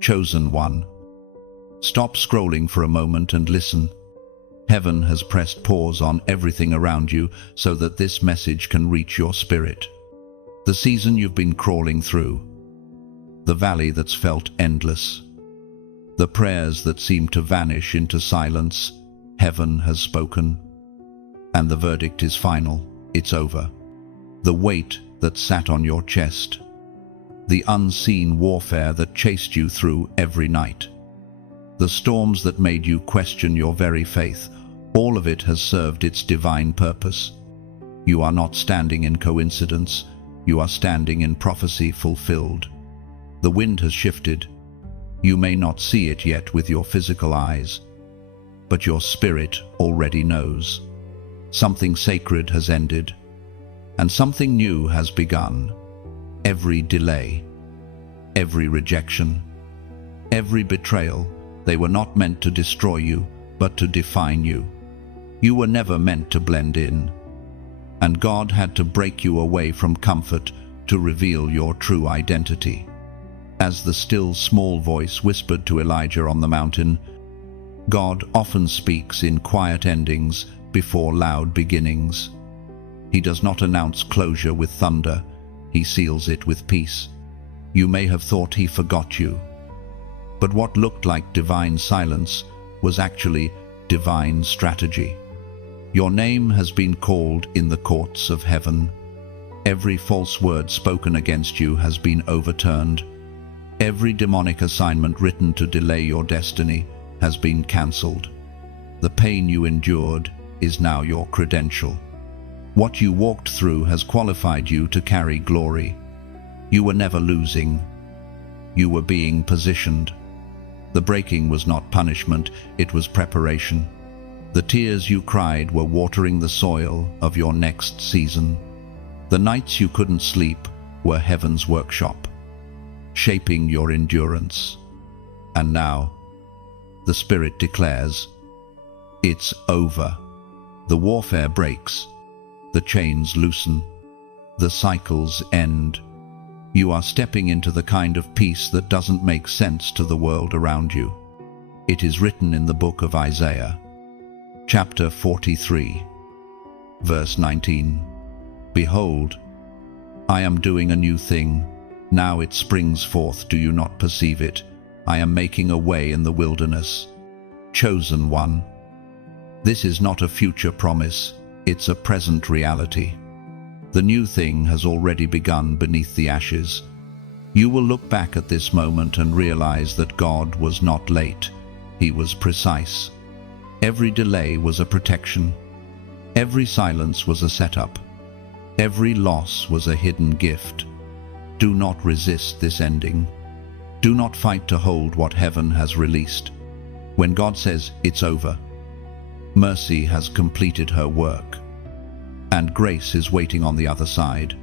Chosen one. Stop scrolling for a moment and listen. Heaven has pressed pause on everything around you so that this message can reach your spirit. The season you've been crawling through, the valley that's felt endless, the prayers that seem to vanish into silence, heaven has spoken. And the verdict is final. It's over. The weight that sat on your chest, the unseen warfare that chased you through every night, the storms that made you question your very faith, all of it has served its divine purpose. You are not standing in coincidence, you are standing in prophecy fulfilled. The wind has shifted. You may not see it yet with your physical eyes, but your spirit already knows. Something sacred has ended, and something new has begun. Every delay, every rejection, every betrayal, they were not meant to destroy you, but to define you. You were never meant to blend in, and God had to break you away from comfort to reveal your true identity. As the still small voice whispered to Elijah on the mountain, God often speaks in quiet endings before loud beginnings. He does not announce closure with thunder, he seals it with peace. You may have thought he forgot you, but what looked like divine silence was actually divine strategy. Your name has been called in the courts of heaven. Every false word spoken against you has been overturned. Every demonic assignment written to delay your destiny has been cancelled. The pain you endured is now your credential. What you walked through has qualified you to carry glory. You were never losing. You were being positioned. The breaking was not punishment, it was preparation. The tears you cried were watering the soil of your next season. The nights you couldn't sleep were heaven's workshop, shaping your endurance. And now, the Spirit declares, it's over. The warfare breaks, the chains loosen, the cycles end. You are stepping into the kind of peace that doesn't make sense to the world around you. It is written in the book of Isaiah, chapter 43, verse 19. Behold, I am doing a new thing. Now it springs forth, do you not perceive it? I am making a way in the wilderness. Chosen one. This is not a future promise, it's a present reality. The new thing has already begun beneath the ashes. You will look back at this moment and realize that God was not late, he was precise. Every delay was a protection. Every silence was a setup. Every loss was a hidden gift. Do not resist this ending. Do not fight to hold what heaven has released. When God says it's over, mercy has completed her work, and grace is waiting on the other side.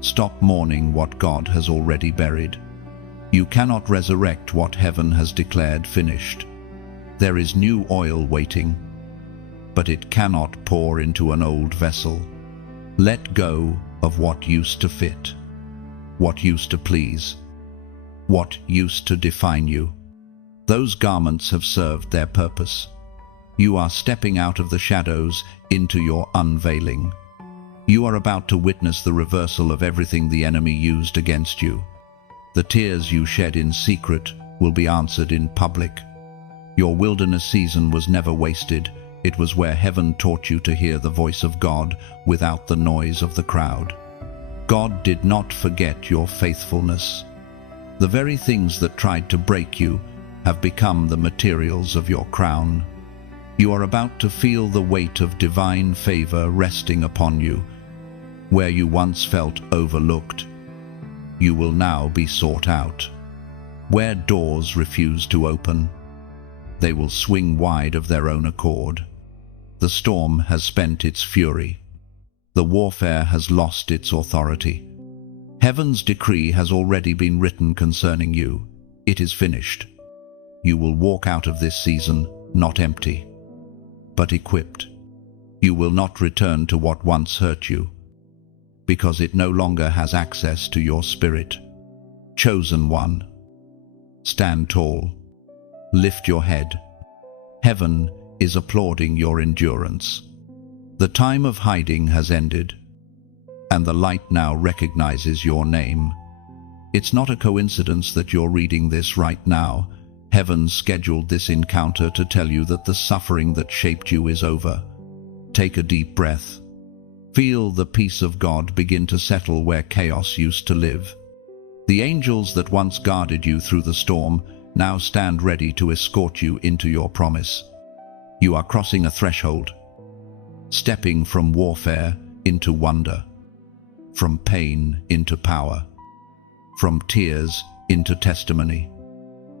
Stop mourning what God has already buried. You cannot resurrect what heaven has declared finished. There is new oil waiting, but it cannot pour into an old vessel. Let go of what used to fit, what used to please, what used to define you. Those garments have served their purpose. You are stepping out of the shadows into your unveiling. You are about to witness the reversal of everything the enemy used against you. The tears you shed in secret will be answered in public. Your wilderness season was never wasted. It was where heaven taught you to hear the voice of God without the noise of the crowd. God did not forget your faithfulness. The very things that tried to break you have become the materials of your crown. You are about to feel the weight of divine favor resting upon you. Where you once felt overlooked, you will now be sought out. Where doors refuse to open, they will swing wide of their own accord. The storm has spent its fury. The warfare has lost its authority. Heaven's decree has already been written concerning you. It is finished. You will walk out of this season not empty, but equipped. You will not return to what once hurt you, because it no longer has access to your spirit. Chosen one. Stand tall. Lift your head. Heaven is applauding your endurance. The time of hiding has ended, and the light now recognizes your name. It's not a coincidence that you're reading this right now. Heaven scheduled this encounter to tell you that the suffering that shaped you is over. Take a deep breath. Feel the peace of God begin to settle where chaos used to live. The angels that once guarded you through the storm now stand ready to escort you into your promise. You are crossing a threshold, stepping from warfare into wonder, from pain into power, from tears into testimony.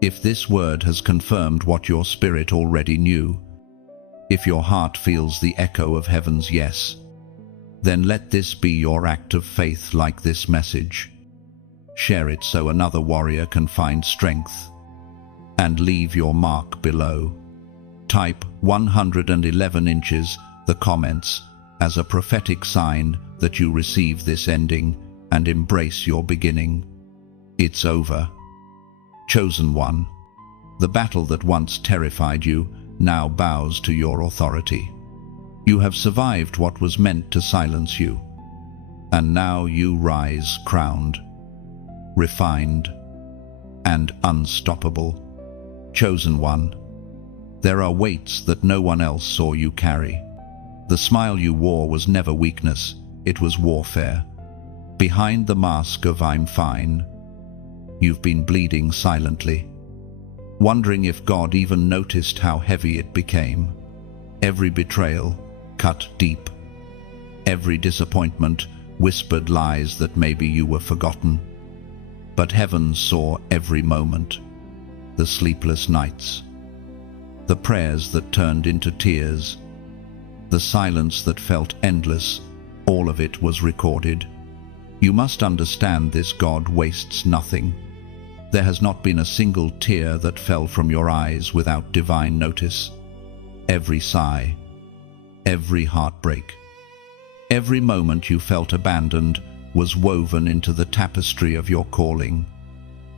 If this word has confirmed what your spirit already knew, if your heart feels the echo of heaven's yes, then let this be your act of faith like this message. Share it so another warrior can find strength, and leave your mark below. Type 111 inches, the comments, as a prophetic sign that you receive this ending and embrace your beginning. It's over. Chosen one, the battle that once terrified you now bows to your authority. You have survived what was meant to silence you, and now you rise crowned, refined, and unstoppable. Chosen one, there are weights that no one else saw you carry. The smile you wore was never weakness, it was warfare. Behind the mask of "I'm fine," you've been bleeding silently, wondering if God even noticed how heavy it became. Every betrayal cut deep. Every disappointment whispered lies that maybe you were forgotten. But heaven saw every moment. The sleepless nights, the prayers that turned into tears, the silence that felt endless, all of it was recorded. You must understand this: God wastes nothing. There has not been a single tear that fell from your eyes without divine notice. Every sigh, every heartbreak, every moment you felt abandoned was woven into the tapestry of your calling.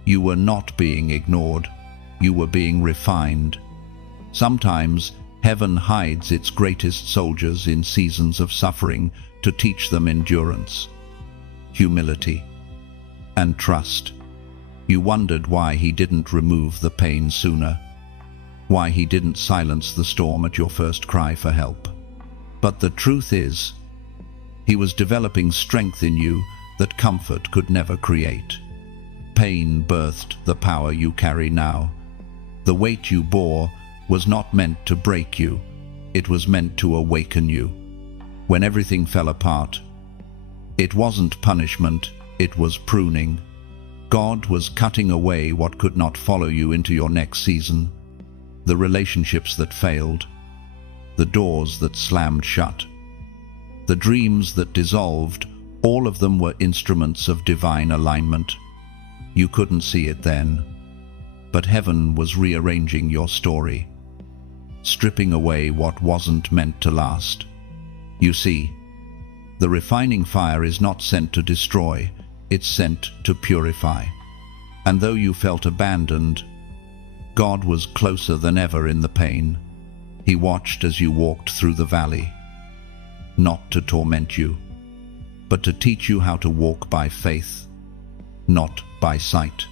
You were not being ignored, you were being refined. Sometimes heaven hides its greatest soldiers in seasons of suffering to teach them endurance, humility, and trust. You wondered why he didn't remove the pain sooner, why he didn't silence the storm at your first cry for help. But the truth is, he was developing strength in you that comfort could never create. Pain birthed the power you carry now. The weight you bore was not meant to break you, it was meant to awaken you. When everything fell apart, it wasn't punishment, it was pruning. God was cutting away what could not follow you into your next season. The relationships that failed, the doors that slammed shut, the dreams that dissolved, all of them were instruments of divine alignment. You couldn't see it then, but heaven was rearranging your story, stripping away what wasn't meant to last. You see, the refining fire is not sent to destroy, it's sent to purify. And though you felt abandoned, God was closer than ever in the pain. He watched as you walked through the valley, not to torment you, but to teach you how to walk by faith, not by sight.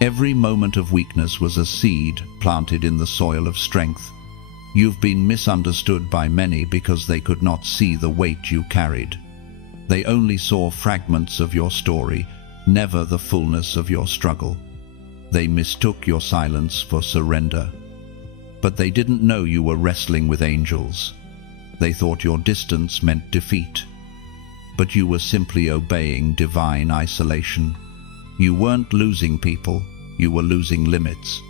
Every moment of weakness was a seed planted in the soil of strength. You've been misunderstood by many because they could not see the weight you carried. They only saw fragments of your story, never the fullness of your struggle. They mistook your silence for surrender. But they didn't know you were wrestling with angels. They thought your distance meant defeat. But you were simply obeying divine isolation. You weren't losing people, you were losing limits.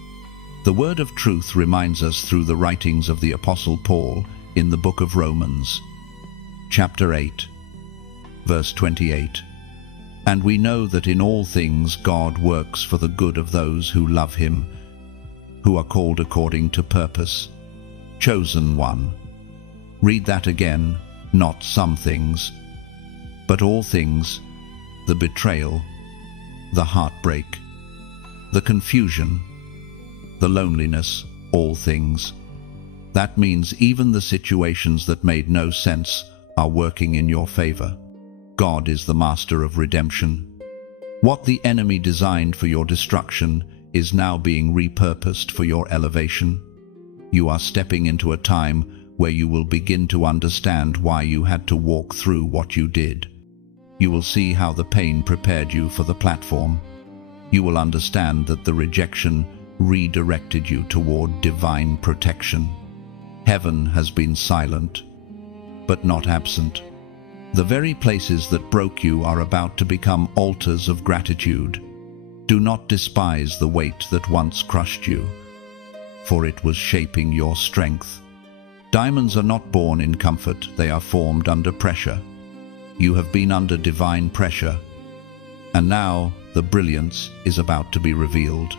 The word of truth reminds us through the writings of the Apostle Paul in the book of Romans, chapter 8, verse 28. And we know that in all things God works for the good of those who love him, who are called according to purpose. Chosen one. Read that again, not some things, but all things, the betrayal, the heartbreak, the confusion, the loneliness, all things. That means even the situations that made no sense are working in your favor. God is the master of redemption. What the enemy designed for your destruction is now being repurposed for your elevation. You are stepping into a time where you will begin to understand why you had to walk through what you did. You will see how the pain prepared you for the platform. You will understand that the rejection redirected you toward divine protection. Heaven has been silent, but not absent. The very places that broke you are about to become altars of gratitude. Do not despise the weight that once crushed you, for it was shaping your strength. Diamonds are not born in comfort, they are formed under pressure. You have been under divine pressure, and now the brilliance is about to be revealed.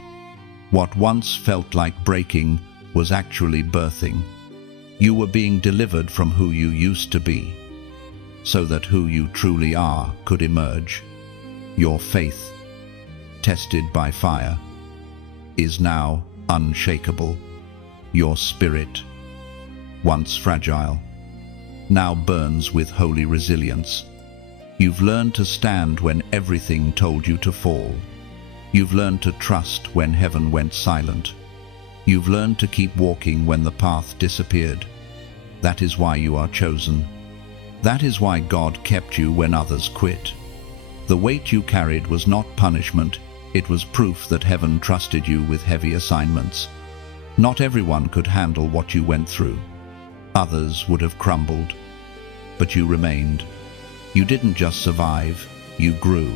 What once felt like breaking was actually birthing. You were being delivered from who you used to be, so that who you truly are could emerge. Your faith, tested by fire, is now unshakable. Your spirit, once fragile, now burns with holy resilience. You've learned to stand when everything told you to fall. You've learned to trust when heaven went silent. You've learned to keep walking when the path disappeared. That is why you are chosen. That is why God kept you when others quit. The weight you carried was not punishment, it was proof that heaven trusted you with heavy assignments. Not everyone could handle what you went through. Others would have crumbled, but you remained. You didn't just survive, you grew.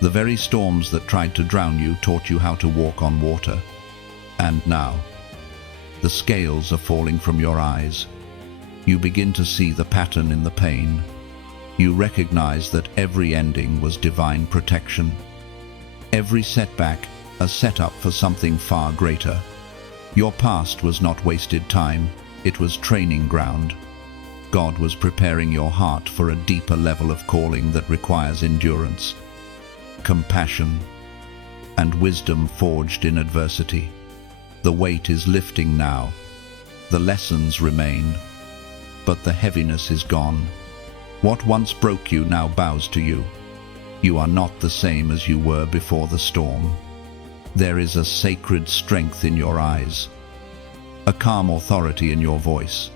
The very storms that tried to drown you taught you how to walk on water. And now, the scales are falling from your eyes. You begin to see the pattern in the pain. You recognize that every ending was divine protection. Every setback, a setup for something far greater. Your past was not wasted time, it was training ground. God was preparing your heart for a deeper level of calling that requires endurance, compassion, and wisdom forged in adversity. The weight is lifting now. The lessons remain, but the heaviness is gone. What once broke you now bows to you. You are not the same as you were before the storm. There is a sacred strength in your eyes, a calm authority in your voice.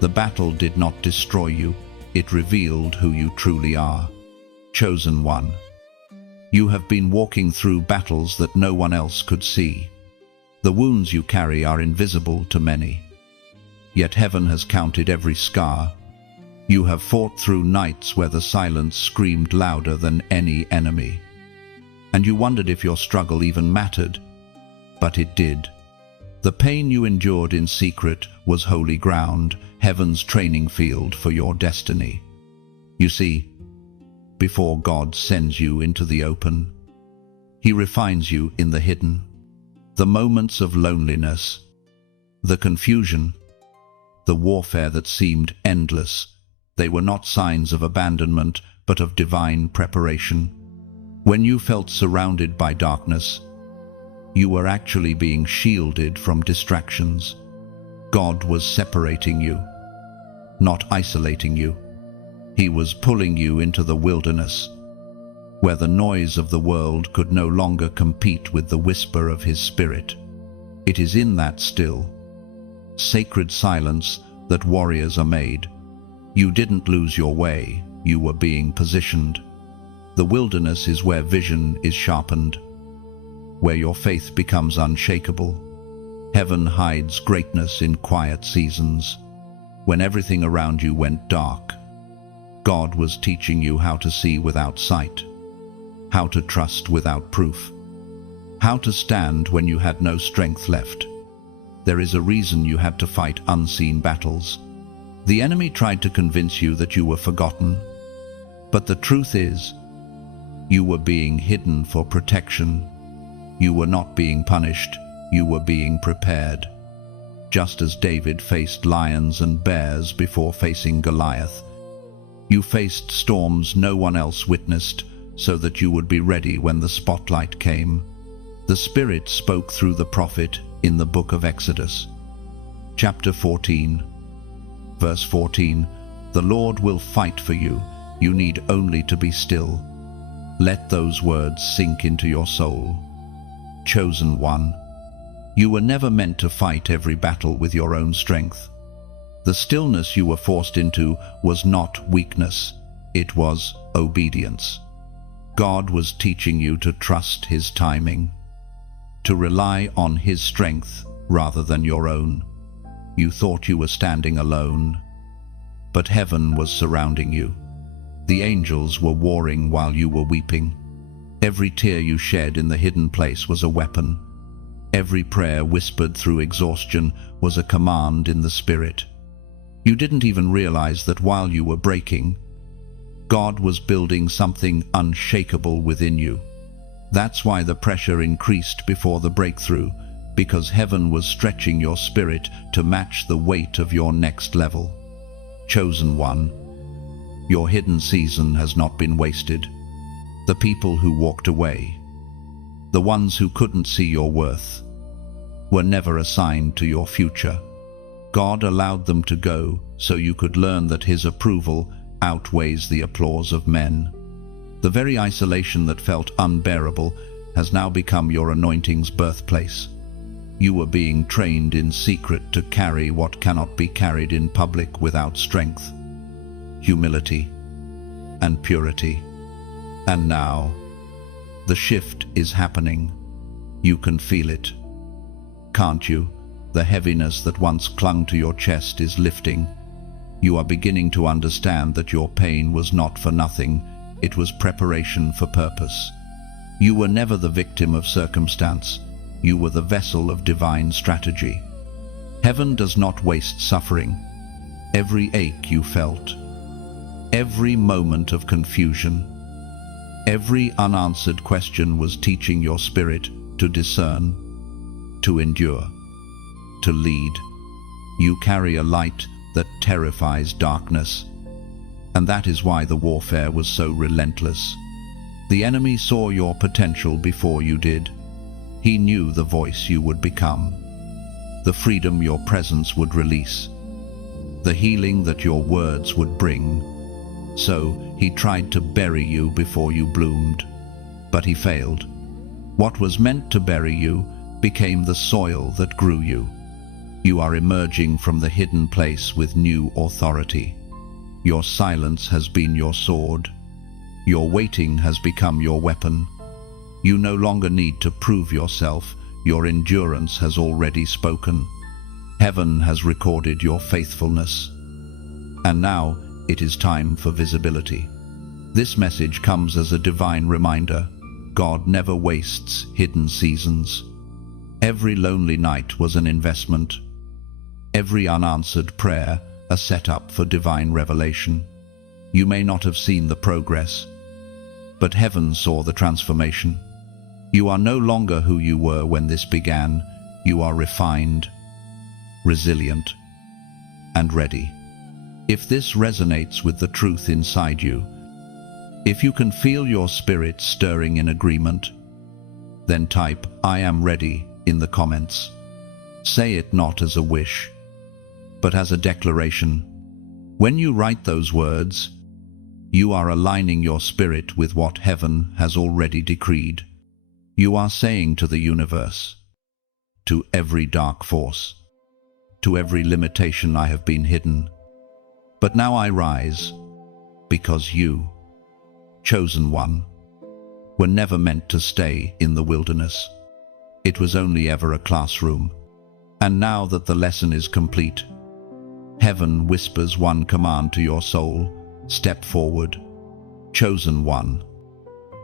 The battle did not destroy you, it revealed who you truly are. Chosen one. You have been walking through battles that no one else could see. The wounds you carry are invisible to many. Yet heaven has counted every scar. You have fought through nights where the silence screamed louder than any enemy. And you wondered if your struggle even mattered. But it did. The pain you endured in secret was holy ground, heaven's training field for your destiny. You see, before God sends you into the open, He refines you in the hidden. The moments of loneliness, the confusion, the warfare that seemed endless, they were not signs of abandonment, but of divine preparation. When you felt surrounded by darkness, you were actually being shielded from distractions. God was separating you, not isolating you. He was pulling you into the wilderness, where the noise of the world could no longer compete with the whisper of His Spirit. It is in that still, sacred silence that warriors are made. You didn't lose your way, you were being positioned. The wilderness is where vision is sharpened, where your faith becomes unshakable. Heaven hides greatness in quiet seasons. When everything around you went dark, God was teaching you how to see without sight, how to trust without proof, how to stand when you had no strength left. There is a reason you had to fight unseen battles. The enemy tried to convince you that you were forgotten, but the truth is, you were being hidden for protection. You were not being punished, you were being prepared. Just as David faced lions and bears before facing Goliath, you faced storms no one else witnessed, so that you would be ready when the spotlight came. The Spirit spoke through the prophet in the book of Exodus. Chapter 14, verse 14, "The Lord will fight for you. You need only to be still." Let those words sink into your soul. Chosen one, you were never meant to fight every battle with your own strength. The stillness you were forced into was not weakness, it was obedience. God was teaching you to trust His timing, to rely on His strength rather than your own. You thought you were standing alone, but heaven was surrounding you. The angels were warring while you were weeping. Every tear you shed in the hidden place was a weapon. Every prayer whispered through exhaustion was a command in the Spirit. You didn't even realize that while you were breaking, God was building something unshakable within you. That's why the pressure increased before the breakthrough, because heaven was stretching your spirit to match the weight of your next level. Chosen one, your hidden season has not been wasted. The people who walked away, the ones who couldn't see your worth, were never assigned to your future. God allowed them to go so you could learn that His approval outweighs the applause of men. The very isolation that felt unbearable has now become your anointing's birthplace. You were being trained in secret to carry what cannot be carried in public without strength, humility, and purity. And now, the shift is happening. You can feel it. Can't you? The heaviness that once clung to your chest is lifting. You are beginning to understand that your pain was not for nothing. It was preparation for purpose. You were never the victim of circumstance. You were the vessel of divine strategy. Heaven does not waste suffering. Every ache you felt, every moment of confusion, every unanswered question was teaching your spirit to discern, to endure, to lead. You carry a light that terrifies darkness, and that is why the warfare was so relentless. The enemy saw your potential before you did. He knew the voice you would become, the freedom your presence would release, the healing that your words would bring. So he tried to bury you before you bloomed, but he failed. What was meant to bury you became the soil that grew you. You are emerging from the hidden place with new authority. Your silence has been your sword. Your waiting has become your weapon. You no longer need to prove yourself. Your endurance has already spoken. Heaven has recorded your faithfulness. And now it is time for visibility. This message comes as a divine reminder. God never wastes hidden seasons. Every lonely night was an investment. Every unanswered prayer a setup for divine revelation. You may not have seen the progress, but heaven saw the transformation. You are no longer who you were when this began. You are refined, resilient, and ready. If this resonates with the truth inside you, if you can feel your spirit stirring in agreement, then type "I am ready" in the comments. Say it not as a wish, but as a declaration. When you write those words, you are aligning your spirit with what heaven has already decreed. You are saying to the universe, to every dark force, to every limitation I have been hidden, but now I rise, because you, chosen one, were never meant to stay in the wilderness. It was only ever a classroom. And now that the lesson is complete, heaven whispers one command to your soul: step forward, chosen one.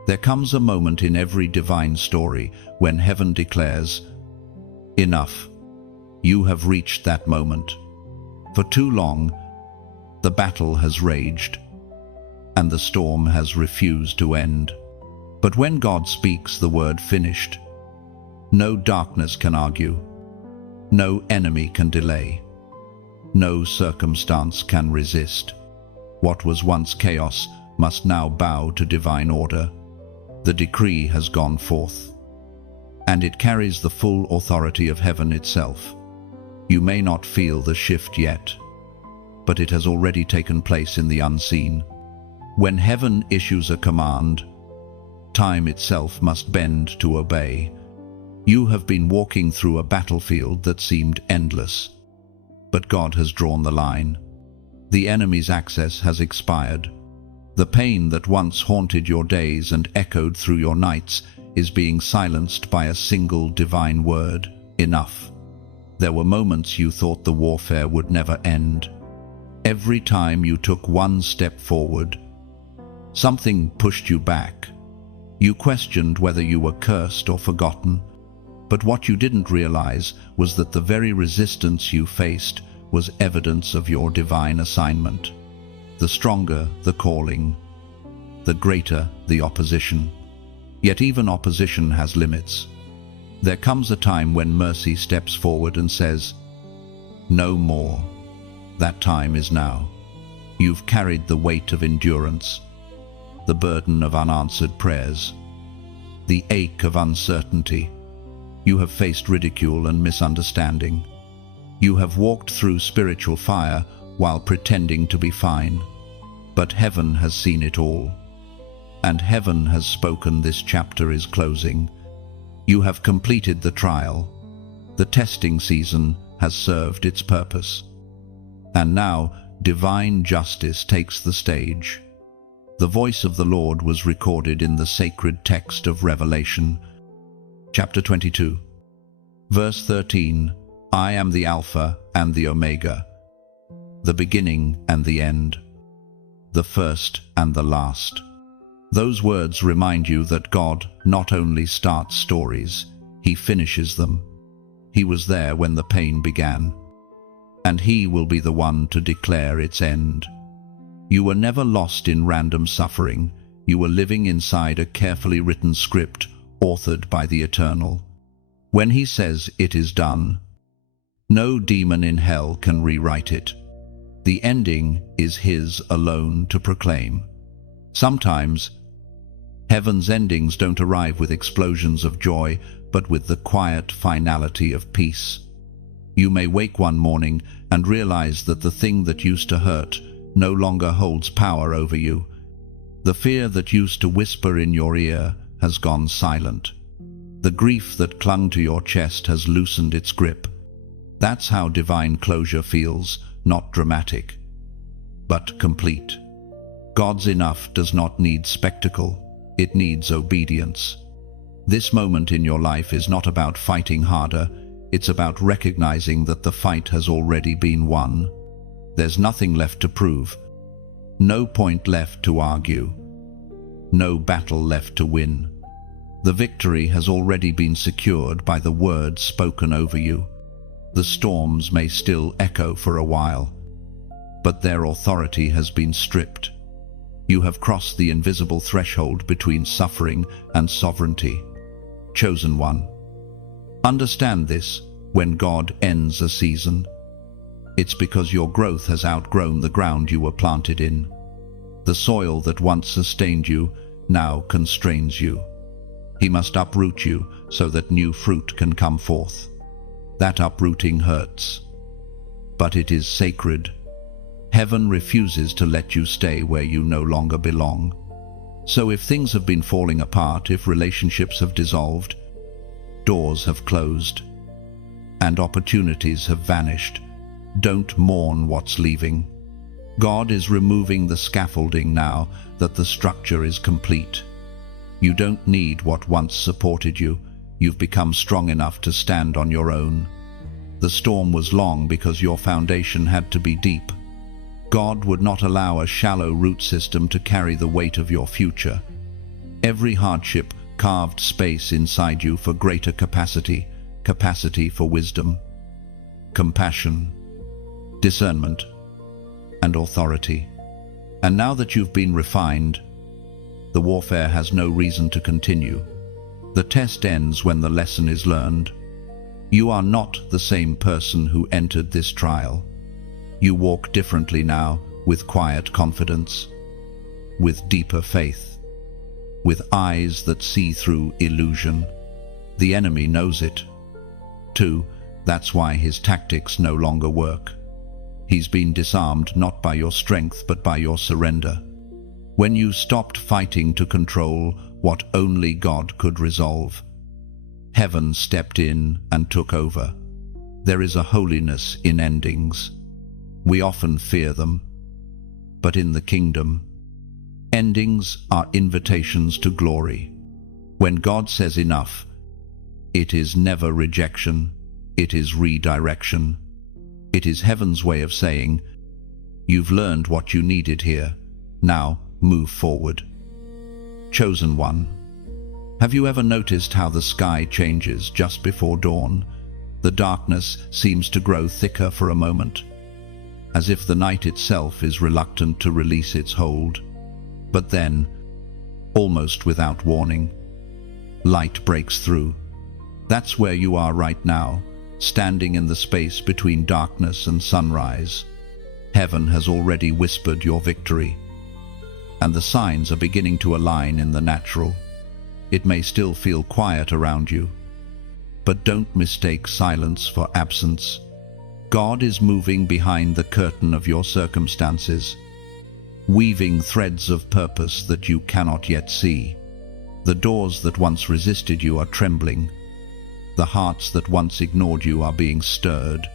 There comes a moment in every divine story when heaven declares, enough. You have reached that moment. For too long, the battle has raged, and the storm has refused to end. But when God speaks the word finished, no darkness can argue, no enemy can delay, no circumstance can resist. What was once chaos must now bow to divine order. The decree has gone forth, and it carries the full authority of heaven itself. You may not feel the shift yet, but it has already taken place in the unseen. When heaven issues a command, time itself must bend to obey. You have been walking through a battlefield that seemed endless, but God has drawn the line. The enemy's access has expired. The pain that once haunted your days and echoed through your nights is being silenced by a single divine word: enough. There were moments you thought the warfare would never end. Every time you took one step forward, something pushed you back. You questioned whether you were cursed or forgotten, but what you didn't realize was that the very resistance you faced was evidence of your divine assignment. The stronger the calling, the greater the opposition. Yet even opposition has limits. There comes a time when mercy steps forward and says, "No more." That time is now. You've carried the weight of endurance, the burden of unanswered prayers, the ache of uncertainty. You have faced ridicule and misunderstanding. You have walked through spiritual fire while pretending to be fine. But heaven has seen it all. And heaven has spoken. This chapter is closing. You have completed the trial. The testing season has served its purpose. And now divine justice takes the stage. The voice of the Lord was recorded in the sacred text of Revelation. Chapter 22, verse 13, "I am the Alpha and the Omega, the beginning and the end, the first and the last." Those words remind you that God not only starts stories, He finishes them. He was there when the pain began, and He will be the one to declare its end. You were never lost in random suffering. You were living inside a carefully written script authored by the Eternal. When He says it is done, no demon in hell can rewrite it. The ending is His alone to proclaim. Sometimes, heaven's endings don't arrive with explosions of joy, but with the quiet finality of peace. You may wake one morning and realize that the thing that used to hurt no longer holds power over you. The fear that used to whisper in your ear has gone silent. The grief that clung to your chest has loosened its grip. That's how divine closure feels, not dramatic, but complete. God's enough does not need spectacle, it needs obedience. This moment in your life is not about fighting harder, it's about recognizing that the fight has already been won. There's nothing left to prove, no point left to argue, no battle left to win. The victory has already been secured by the word spoken over you. The storms may still echo for a while, but their authority has been stripped. You have crossed the invisible threshold between suffering and sovereignty. Chosen one. Understand this: when God ends a season, it's because your growth has outgrown the ground you were planted in. The soil that once sustained you now constrains you. He must uproot you so that new fruit can come forth. That uprooting hurts, but it is sacred. Heaven refuses to let you stay where you no longer belong. So if things have been falling apart, if relationships have dissolved, doors have closed, and opportunities have vanished, don't mourn what's leaving. God is removing the scaffolding now that the structure is complete. You don't need what once supported you. You've become strong enough to stand on your own. The storm was long because your foundation had to be deep. God would not allow a shallow root system to carry the weight of your future. Every hardship carved space inside you for greater capacity for wisdom, compassion, discernment, and authority. And now that you've been refined, the warfare has no reason to continue. The test ends when the lesson is learned. You are not the same person who entered this trial. You walk differently now, with quiet confidence, with deeper faith, with eyes that see through illusion. The enemy knows it. 2. That's why his tactics no longer work. He's been disarmed not by your strength but by your surrender. When you stopped fighting to control what only God could resolve, heaven stepped in and took over. There is a holiness in endings. We often fear them, but in the kingdom, endings are invitations to glory. When God says enough, it is never rejection, it is redirection. It is heaven's way of saying, you've learned what you needed here, now move forward. Chosen one. Have you ever noticed how the sky changes just before dawn? The darkness seems to grow thicker for a moment, as if the night itself is reluctant to release its hold. But then, almost without warning, light breaks through. That's where you are right now, standing in the space between darkness and sunrise. Heaven has already whispered your victory, and the signs are beginning to align in the natural. It may still feel quiet around you, but don't mistake silence for absence. God is moving behind the curtain of your circumstances, weaving threads of purpose that you cannot yet see. The doors that once resisted you are trembling. The hearts that once ignored you are being stirred,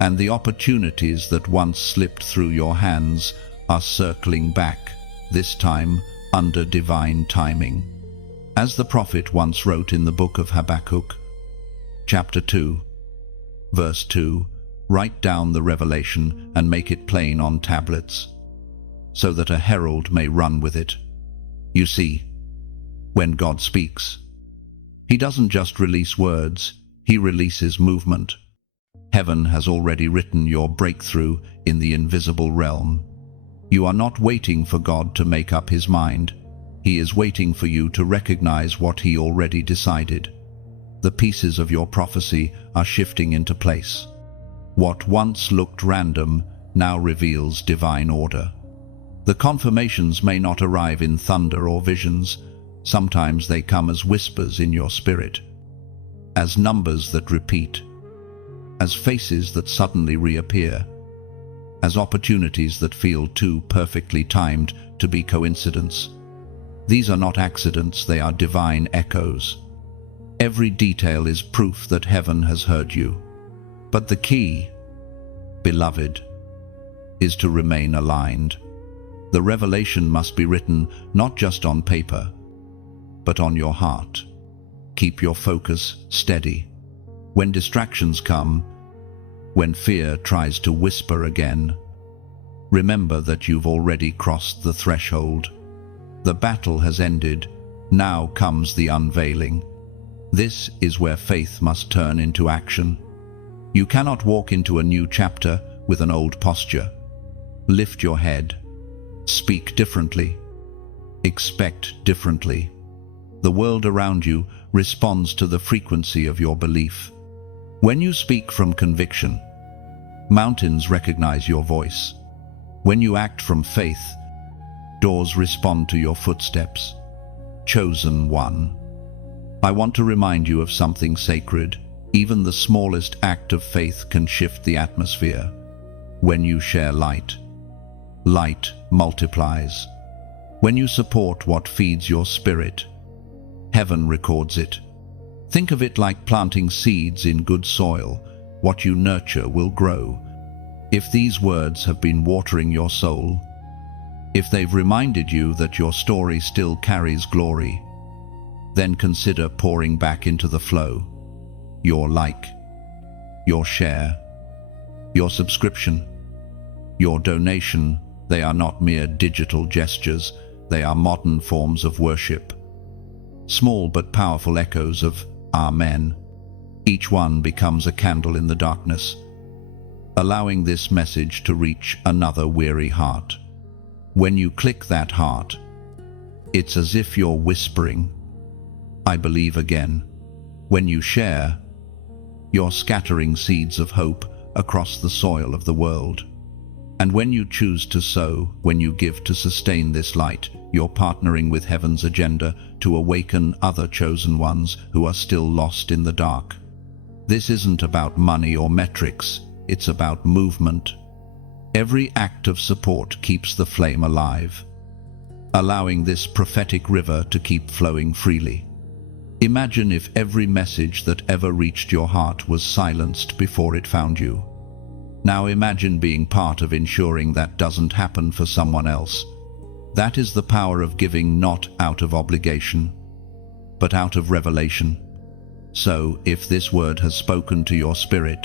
and the opportunities that once slipped through your hands are circling back, this time under divine timing. As the prophet once wrote in the book of Habakkuk, chapter 2, verse 2, write down the revelation and make it plain on tablets, so that a herald may run with it. You see, when God speaks, He doesn't just release words, He releases movement. Heaven has already written your breakthrough in the invisible realm. You are not waiting for God to make up His mind. He is waiting for you to recognize what He already decided. The pieces of your prophecy are shifting into place. What once looked random now reveals divine order. The confirmations may not arrive in thunder or visions. Sometimes they come as whispers in your spirit, as numbers that repeat, as faces that suddenly reappear, as opportunities that feel too perfectly timed to be coincidence. These are not accidents, they are divine echoes. Every detail is proof that heaven has heard you. But the key, beloved, is to remain aligned. The revelation must be written not just on paper, but on your heart. Keep your focus steady. When distractions come, when fear tries to whisper again, remember that you've already crossed the threshold. The battle has ended. Now comes the unveiling. This is where faith must turn into action. You cannot walk into a new chapter with an old posture. Lift your head. Speak differently. Expect differently. The world around you responds to the frequency of your belief. When you speak from conviction, mountains recognize your voice. When you act from faith, doors respond to your footsteps. Chosen one. I want to remind you of something sacred. Even the smallest act of faith can shift the atmosphere. When you share light, light multiplies. When you support what feeds your spirit, heaven records it. Think of it like planting seeds in good soil. What you nurture will grow. If these words have been watering your soul, if they've reminded you that your story still carries glory, then consider pouring back into the flow. Your like, your share, your subscription, your donation, they are not mere digital gestures, they are modern forms of worship. Small but powerful echoes of Amen. Each one becomes a candle in the darkness, allowing this message to reach another weary heart. When you click that heart, it's as if you're whispering, I believe again. When you share, you're scattering seeds of hope across the soil of the world. And when you choose to sow, when you give to sustain this light, you're partnering with heaven's agenda to awaken other chosen ones who are still lost in the dark. This isn't about money or metrics, it's about movement. Every act of support keeps the flame alive, allowing this prophetic river to keep flowing freely. Imagine if every message that ever reached your heart was silenced before it found you. Now imagine being part of ensuring that doesn't happen for someone else. That is the power of giving, not out of obligation, but out of revelation. So, if this word has spoken to your spirit,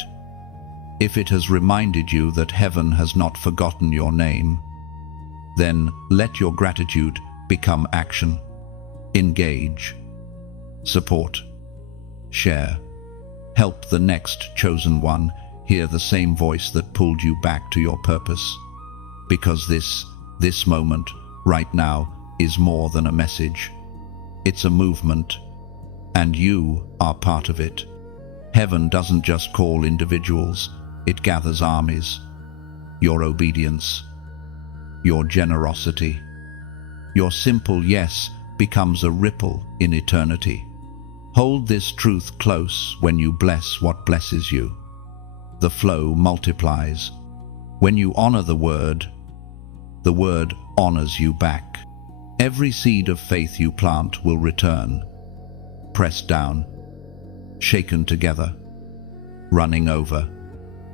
if it has reminded you that heaven has not forgotten your name, then let your gratitude become action. Engage, support, share, help the next chosen one hear the same voice that pulled you back to your purpose. Because this moment, right now, is more than a message. It's a movement, and you are part of it. Heaven doesn't just call individuals, it gathers armies. Your obedience, your generosity, your simple yes becomes a ripple in eternity. Hold this truth close when you bless what blesses you. The flow multiplies. When you honor the word honors you back. Every seed of faith you plant will return, pressed down, shaken together, running over.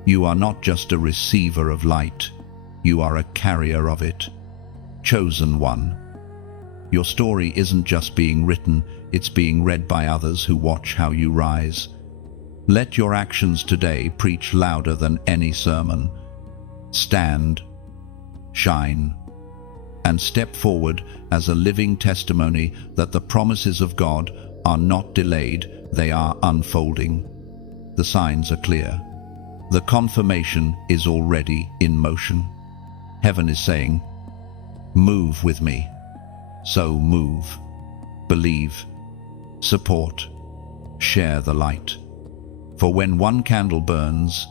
You are not just a receiver of light, you are a carrier of it. Chosen one. Your story isn't just being written, it's being read by others who watch how you rise. Let your actions today preach louder than any sermon. Stand, shine, and step forward as a living testimony that the promises of God are not delayed, they are unfolding. The signs are clear. The confirmation is already in motion. Heaven is saying, move with me. So move, believe, support, share the light. For when one candle burns,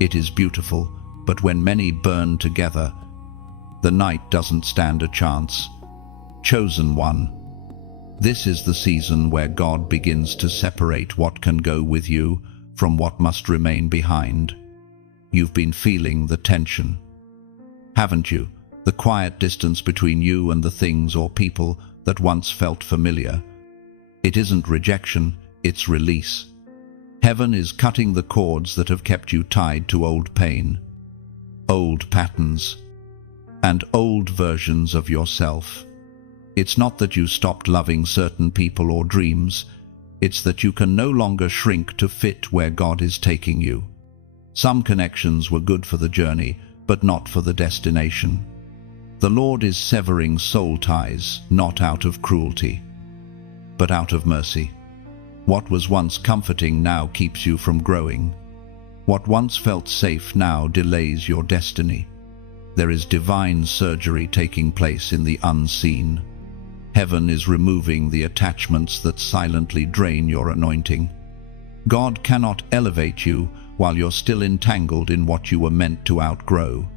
it is beautiful, but when many burn together, the night doesn't stand a chance. Chosen one. This is the season where God begins to separate what can go with you from what must remain behind. You've been feeling the tension, haven't you? The quiet distance between you and the things or people that once felt familiar. It isn't rejection, it's release. Heaven is cutting the cords that have kept you tied to old pain, old patterns, and old versions of yourself. It's not that you stopped loving certain people or dreams, it's that you can no longer shrink to fit where God is taking you. Some connections were good for the journey, but not for the destination. The Lord is severing soul ties, not out of cruelty, but out of mercy. What was once comforting now keeps you from growing. What once felt safe now delays your destiny. There is divine surgery taking place in the unseen. Heaven is removing the attachments that silently drain your anointing. God cannot elevate you while you're still entangled in what you were meant to outgrow.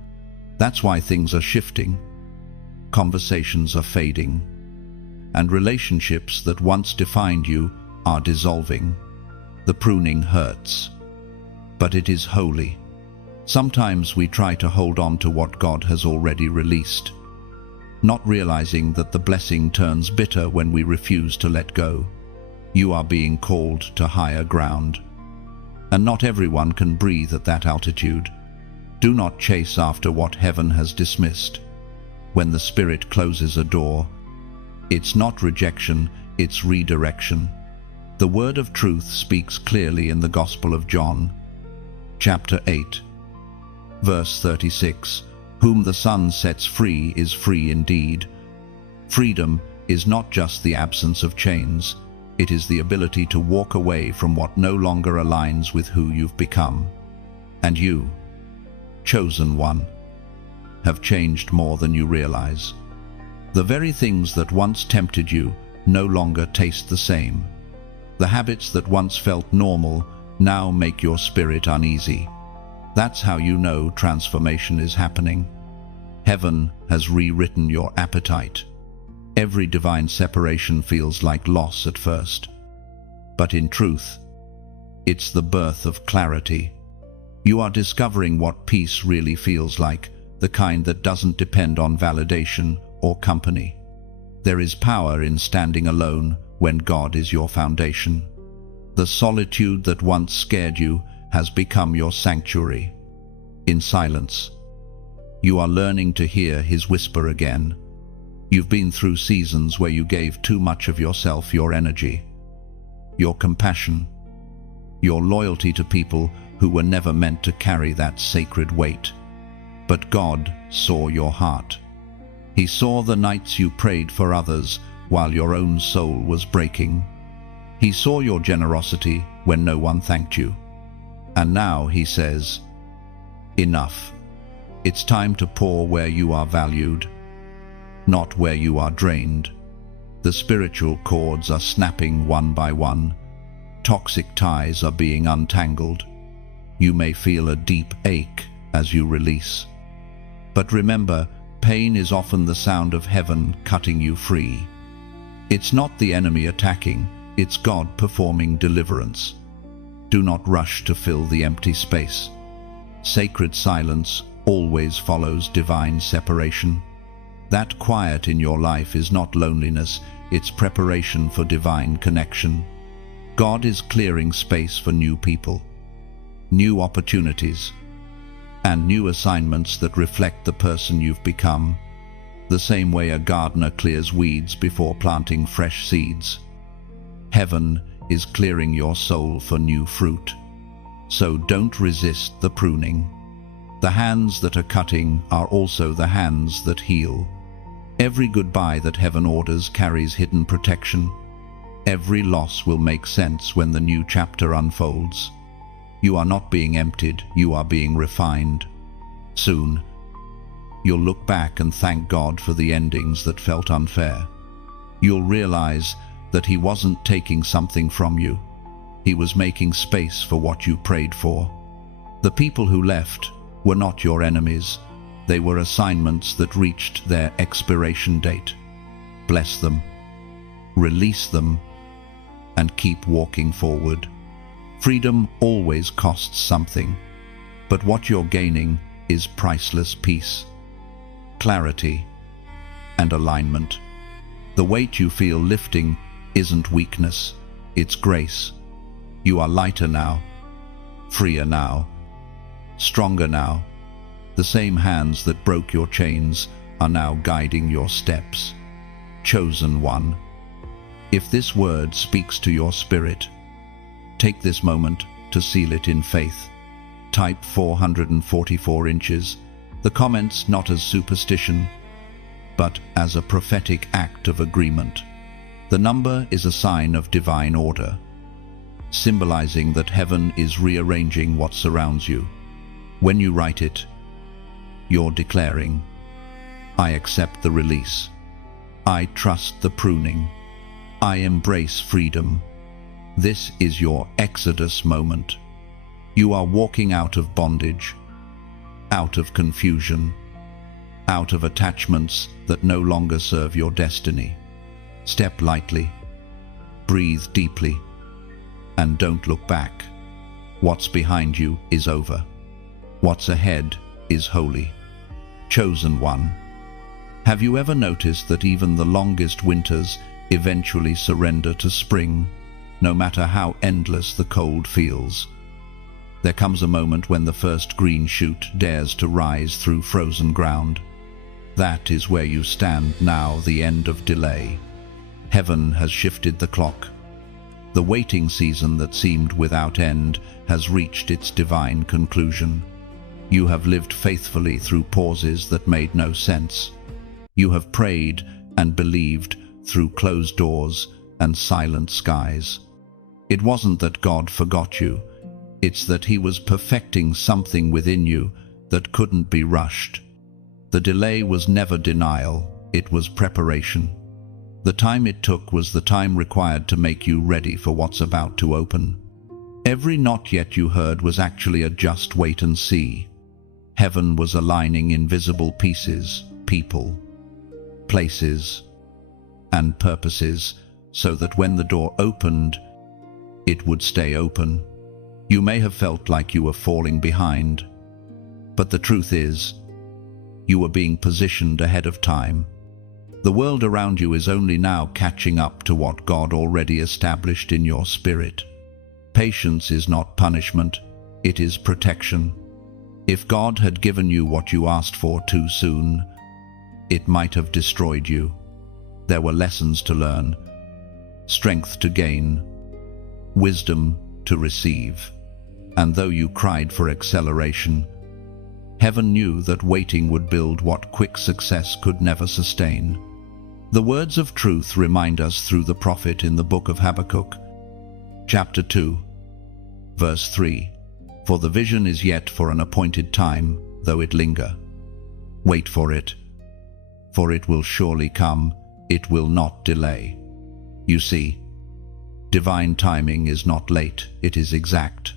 That's why things are shifting. Conversations are fading, and relationships that once defined you are dissolving. The pruning hurts, but it is holy. Sometimes we try to hold on to what God has already released, not realizing that the blessing turns bitter when we refuse to let go. You are being called to higher ground, and not everyone can breathe at that altitude. Do not chase after what heaven has dismissed. When the Spirit closes a door, it's not rejection, it's redirection. The word of truth speaks clearly in the Gospel of John, chapter 8, verse 36. Whom the Son sets free is free indeed. Freedom is not just the absence of chains, it is the ability to walk away from what no longer aligns with who you've become. And you, chosen one, have changed more than you realize. The very things that once tempted you no longer taste the same. The habits that once felt normal now make your spirit uneasy. That's how you know transformation is happening. Heaven has rewritten your appetite. Every divine separation feels like loss at first. But in truth, it's the birth of clarity. You are discovering what peace really feels like, the kind that doesn't depend on validation or company. There is power in standing alone when God is your foundation. The solitude that once scared you has become your sanctuary. In silence, you are learning to hear His whisper again. You've been through seasons where you gave too much of yourself, your energy, your compassion, your loyalty to people who were never meant to carry that sacred weight. But God saw your heart. He saw the nights you prayed for others while your own soul was breaking. He saw your generosity when no one thanked you. And now He says, enough. It's time to pour where you are valued, not where you are drained. The spiritual cords are snapping one by one. Toxic ties are being untangled. You may feel a deep ache as you release. But remember, pain is often the sound of heaven cutting you free. It's not the enemy attacking, it's God performing deliverance. Do not rush to fill the empty space. Sacred silence always follows divine separation. That quiet in your life is not loneliness, it's preparation for divine connection. God is clearing space for new people, new opportunities, and new assignments that reflect the person you've become. The same way a gardener clears weeds before planting fresh seeds, Heaven is clearing your soul for new fruit. So don't resist the pruning. The hands that are cutting are also the hands that heal. Every goodbye that heaven orders carries hidden protection. Every loss will make sense when the new chapter unfolds. You are not being emptied, you are being refined. Soon, you'll look back and thank God for the endings that felt unfair. You'll realize that He wasn't taking something from you. He was making space for what you prayed for. The people who left were not your enemies. They were assignments that reached their expiration date. Bless them, release them, and keep walking forward. Freedom always costs something, but what you're gaining is priceless peace, clarity, and alignment. The weight you feel lifting isn't weakness, it's grace. You are lighter now, freer now, stronger now. The same hands that broke your chains are now guiding your steps. Chosen one. If this word speaks to your spirit, take this moment to seal it in faith. Type 444 inches. The comments not as superstition, but as a prophetic act of agreement. The number is a sign of divine order, symbolizing that heaven is rearranging what surrounds you. When you write it, you're declaring, I accept the release. I trust the pruning. I embrace freedom. This is your Exodus moment. You are walking out of bondage, out of confusion, out of attachments that no longer serve your destiny. Step lightly, breathe deeply, and don't look back. What's behind you is over. What's ahead is holy. Chosen one. Have you ever noticed that even the longest winters eventually surrender to spring, no matter how endless the cold feels? There comes a moment when the first green shoot dares to rise through frozen ground. That is where you stand now, the end of delay. Heaven has shifted the clock. The waiting season that seemed without end has reached its divine conclusion. You have lived faithfully through pauses that made no sense. You have prayed and believed through closed doors and silent skies. It wasn't that God forgot you. It's that He was perfecting something within you that couldn't be rushed. The delay was never denial, it was preparation. The time it took was the time required to make you ready for what's about to open. Every not yet you heard was actually a just wait and see. Heaven was aligning invisible pieces, people, places, and purposes, so that when the door opened, it would stay open. You may have felt like you were falling behind, but the truth is, you were being positioned ahead of time. The world around you is only now catching up to what God already established in your spirit. Patience is not punishment, it is protection. If God had given you what you asked for too soon, it might have destroyed you. There were lessons to learn, strength to gain, wisdom to receive. And though you cried for acceleration, heaven knew that waiting would build what quick success could never sustain. The words of truth remind us through the prophet in the book of Habakkuk, chapter 2, verse 3. For the vision is yet for an appointed time, though it linger. Wait for it, for it will surely come, it will not delay. You see, divine timing is not late, it is exact.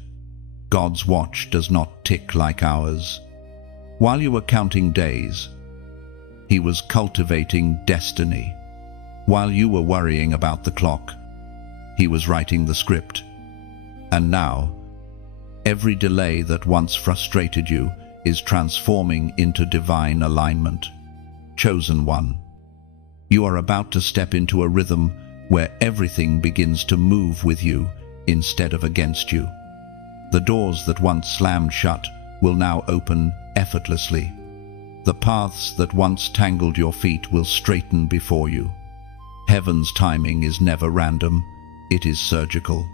God's watch does not tick like ours. While you were counting days, He was cultivating destiny. While you were worrying about the clock, He was writing the script. And now, every delay that once frustrated you is transforming into divine alignment. Chosen one, you are about to step into a rhythm where everything begins to move with you instead of against you. The doors that once slammed shut will now open effortlessly. The paths that once tangled your feet will straighten before you. Heaven's timing is never random, it is surgical.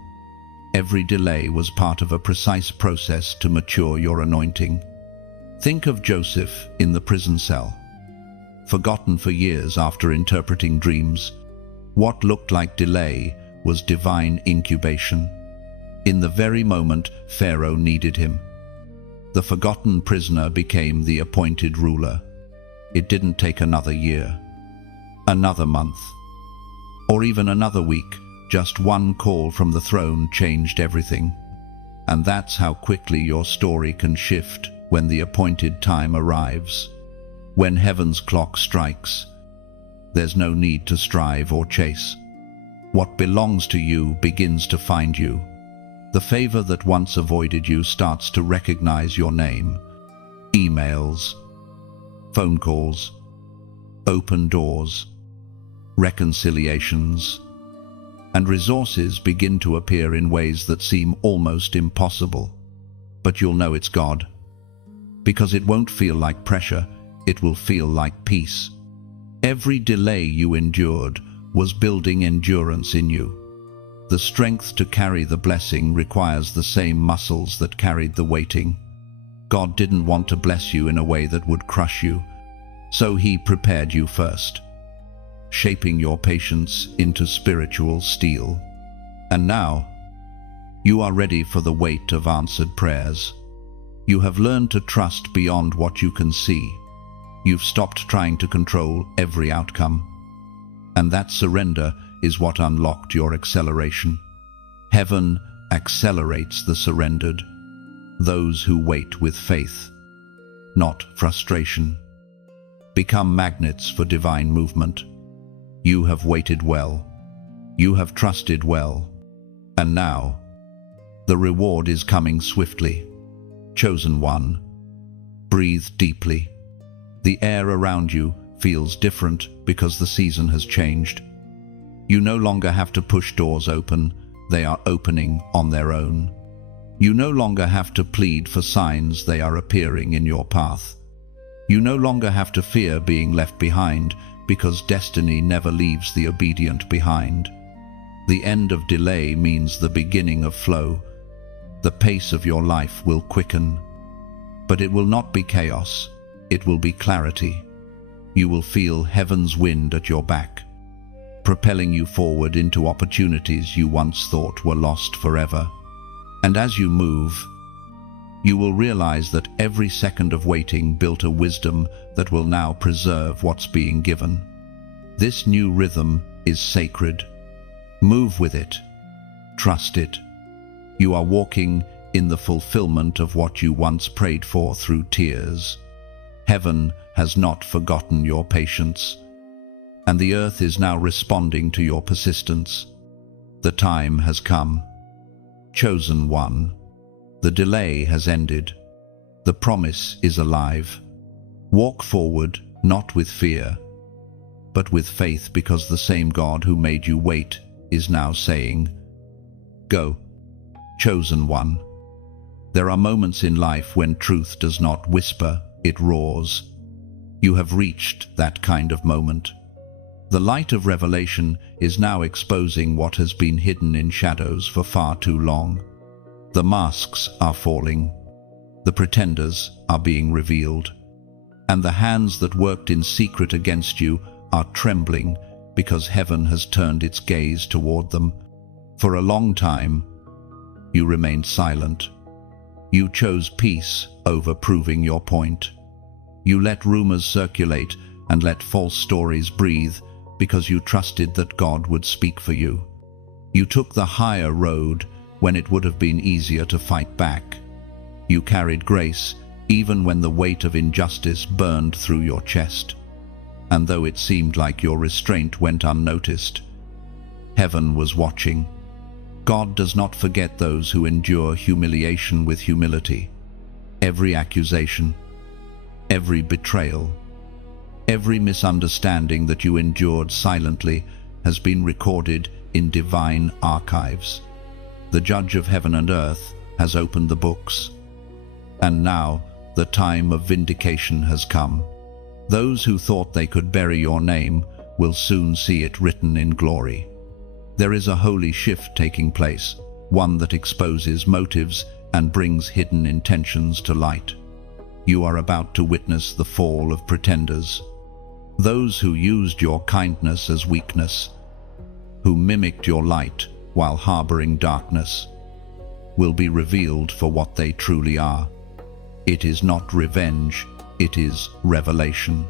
Every delay was part of a precise process to mature your anointing. Think of Joseph in the prison cell. Forgotten for years after interpreting dreams, what looked like delay was divine incubation. In the very moment Pharaoh needed him, the forgotten prisoner became the appointed ruler. It didn't take another year, another month, or even another week. Just one call from the throne changed everything. And that's how quickly your story can shift when the appointed time arrives. When heaven's clock strikes, there's no need to strive or chase. What belongs to you begins to find you. The favor that once avoided you starts to recognize your name. Emails, phone calls, open doors, reconciliations, and resources begin to appear in ways that seem almost impossible. But you'll know it's God, because it won't feel like pressure, it will feel like peace. Every delay you endured was building endurance in you. The strength to carry the blessing requires the same muscles that carried the waiting. God didn't want to bless you in a way that would crush you, so He prepared you first, shaping your patience into spiritual steel. And now, you are ready for the weight of answered prayers. You have learned to trust beyond what you can see. You've stopped trying to control every outcome. And that surrender is what unlocked your acceleration. Heaven accelerates the surrendered, those who wait with faith, not frustration. Become magnets for divine movement. You have waited well. You have trusted well. And now, the reward is coming swiftly. Chosen one, breathe deeply. The air around you feels different because the season has changed. You no longer have to push doors open, they are opening on their own. You no longer have to plead for signs, they are appearing in your path. You no longer have to fear being left behind, because destiny never leaves the obedient behind. The end of delay means the beginning of flow. The pace of your life will quicken. But it will not be chaos, it will be clarity. You will feel heaven's wind at your back, propelling you forward into opportunities you once thought were lost forever. And as you move, you will realize that every second of waiting built a wisdom that will now preserve what's being given. This new rhythm is sacred. Move with it. Trust it. You are walking in the fulfillment of what you once prayed for through tears. Heaven has not forgotten your patience. and the earth is now responding to your persistence. The time has come. Chosen one, the delay has ended. The promise is alive. Walk forward, not with fear, but with faith, because the same God who made you wait is now saying, "Go, chosen one." There are moments in life when truth does not whisper, it roars. You have reached that kind of moment. The light of revelation is now exposing what has been hidden in shadows for far too long. The masks are falling. The pretenders are being revealed. And the hands that worked in secret against you are trembling because heaven has turned its gaze toward them. For a long time, you remained silent. You chose peace over proving your point. You let rumors circulate and let false stories breathe because you trusted that God would speak for you. You took the higher road when it would have been easier to fight back. You carried grace even when the weight of injustice burned through your chest. And though it seemed like your restraint went unnoticed, heaven was watching. God does not forget those who endure humiliation with humility. Every accusation, every betrayal, every misunderstanding that you endured silently has been recorded in divine archives. The Judge of heaven and earth has opened the books. And now the time of vindication has come. Those who thought they could bury your name will soon see it written in glory. There is a holy shift taking place, one that exposes motives and brings hidden intentions to light. You are about to witness the fall of pretenders. Those who used your kindness as weakness, who mimicked your light while harboring darkness, will be revealed for what they truly are. It is not revenge, it is revelation.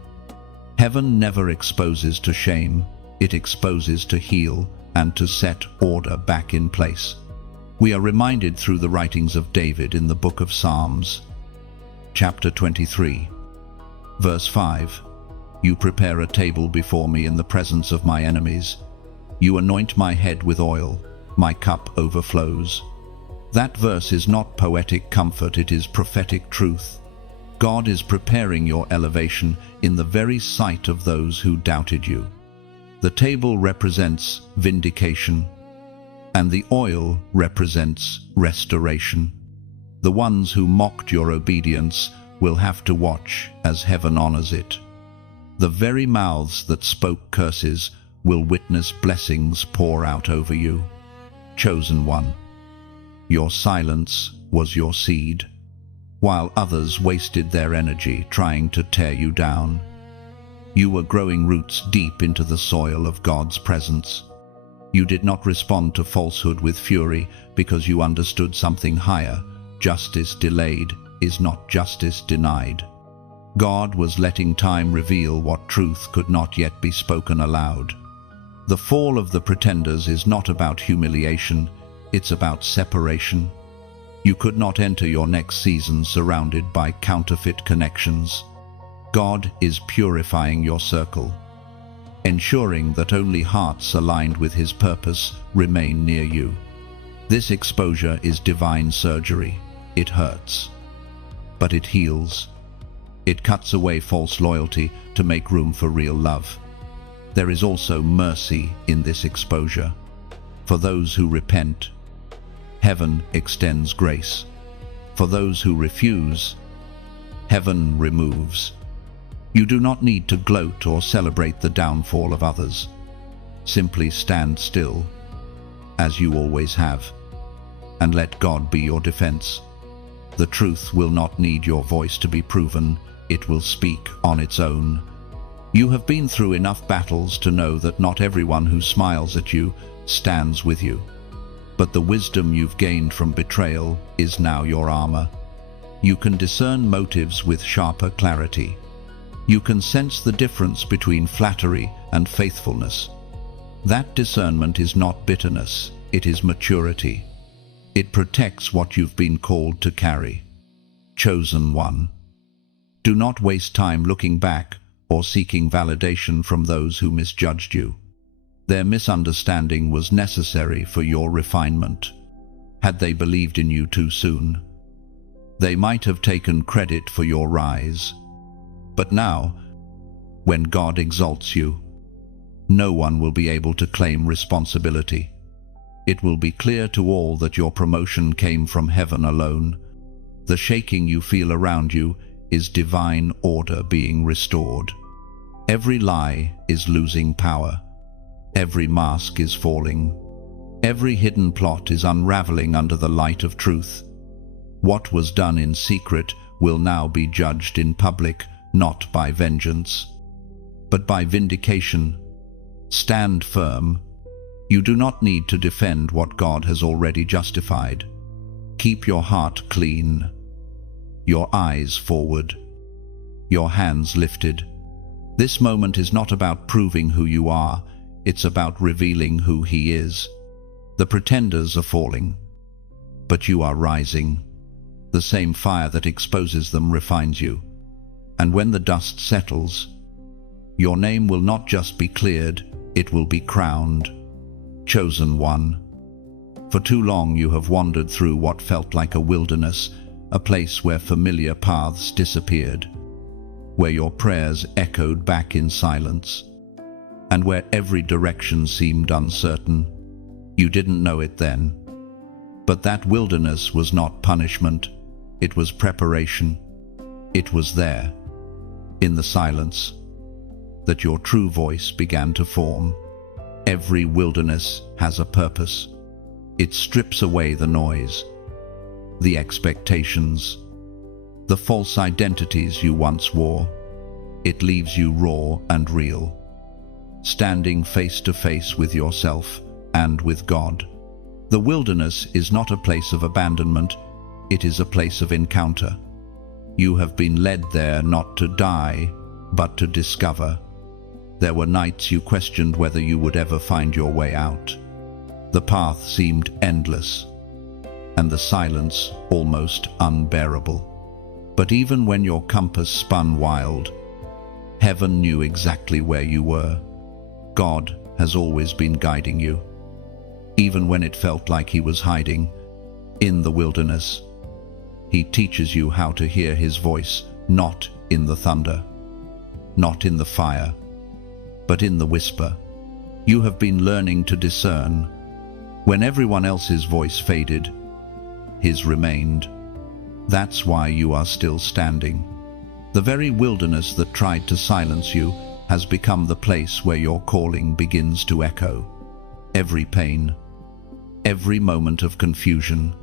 Heaven never exposes to shame, it exposes to heal and to set order back in place. We are reminded through the writings of David in the book of Psalms, chapter 23, verse 5. You prepare a table before me in the presence of my enemies. You anoint my head with oil, my cup overflows. That verse is not poetic comfort, it is prophetic truth. God is preparing your elevation in the very sight of those who doubted you. The table represents vindication, and the oil represents restoration. The ones who mocked your obedience will have to watch as heaven honors it. The very mouths that spoke curses will witness blessings pour out over you. Chosen one, your silence was your seed, while others wasted their energy trying to tear you down. You were growing roots deep into the soil of God's presence. You did not respond to falsehood with fury because you understood something higher. Justice delayed is not justice denied. God was letting time reveal what truth could not yet be spoken aloud. The fall of the pretenders is not about humiliation, it's about separation. You could not enter your next season surrounded by counterfeit connections. God is purifying your circle, ensuring that only hearts aligned with His purpose remain near you. This exposure is divine surgery. It hurts, but it heals. It cuts away false loyalty to make room for real love. There is also mercy in this exposure. For those who repent, heaven extends grace. For those who refuse, heaven removes. You do not need to gloat or celebrate the downfall of others. Simply stand still, as you always have, and let God be your defense. The truth will not need your voice to be proven, it will speak on its own. You have been through enough battles to know that not everyone who smiles at you stands with you. But the wisdom you've gained from betrayal is now your armor. You can discern motives with sharper clarity. You can sense the difference between flattery and faithfulness. That discernment is not bitterness, it is maturity. It protects what you've been called to carry. Chosen one. Do not waste time looking back or seeking validation from those who misjudged you. Their misunderstanding was necessary for your refinement. Had they believed in you too soon, they might have taken credit for your rise. But now, when God exalts you, no one will be able to claim responsibility. It will be clear to all that your promotion came from heaven alone. The shaking you feel around you is divine order being restored. Every lie is losing power. Every mask is falling. Every hidden plot is unraveling under the light of truth. What was done in secret will now be judged in public, not by vengeance, but by vindication. Stand firm. You do not need to defend what God has already justified. Keep your heart clean, your eyes forward, your hands lifted. This moment is not about proving who you are, it's about revealing who He is. The pretenders are falling, but you are rising. The same fire that exposes them refines you. And when the dust settles, your name will not just be cleared, it will be crowned. Chosen one. For too long you have wandered through what felt like a wilderness, a place where familiar paths disappeared, where your prayers echoed back in silence, and where every direction seemed uncertain. You didn't know it then. But that wilderness was not punishment, it was preparation. It was there, in the silence, that your true voice began to form. Every wilderness has a purpose. It strips away the noise, the expectations, the false identities you once wore. It leaves you raw and real, standing face to face with yourself and with God. The wilderness is not a place of abandonment, it is a place of encounter. You have been led there not to die, but to discover. There were nights you questioned whether you would ever find your way out. The path seemed endless, and the silence almost unbearable. But even when your compass spun wild, heaven knew exactly where you were. God has always been guiding you. Even when it felt like He was hiding in the wilderness, He teaches you how to hear His voice, not in the thunder, not in the fire, but in the whisper. You have been learning to discern. When everyone else's voice faded, His remained. That's why you are still standing. The very wilderness that tried to silence you has become the place where your calling begins to echo. Every pain, every moment of confusion,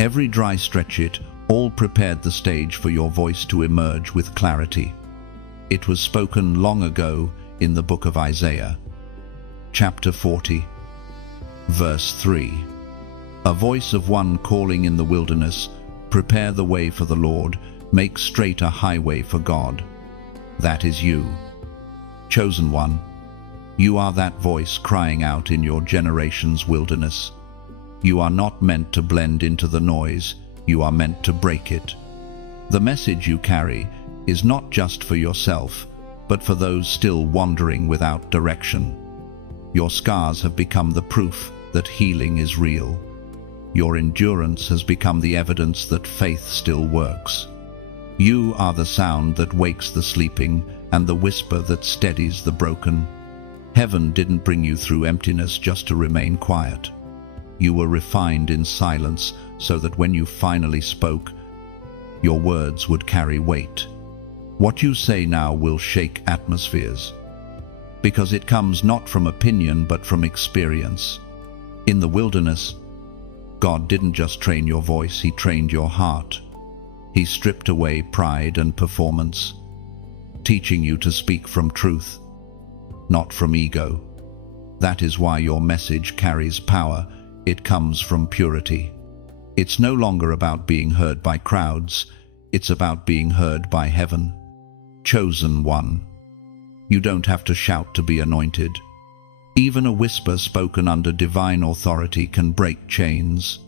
every dry stretch, it all prepared the stage for your voice to emerge with clarity. It was spoken long ago in the book of Isaiah, chapter 40, verse 3. A voice of one calling in the wilderness, prepare the way for the Lord, make straight a highway for God. That is you, chosen one. You are that voice crying out in your generation's wilderness. You are not meant to blend into the noise, you are meant to break it. The message you carry is not just for yourself, but for those still wandering without direction. Your scars have become the proof that healing is real. Your endurance has become the evidence that faith still works. You are the sound that wakes the sleeping and the whisper that steadies the broken. Heaven didn't bring you through emptiness just to remain quiet. You were refined in silence so that when you finally spoke, your words would carry weight. What you say now will shake atmospheres, because it comes not from opinion but from experience. In the wilderness, God didn't just train your voice, He trained your heart. He stripped away pride and performance, teaching you to speak from truth, not from ego. That is why your message carries power. It comes from purity. It's no longer about being heard by crowds, it's about being heard by heaven. Chosen one. You don't have to shout to be anointed. Even a whisper spoken under divine authority can break chains.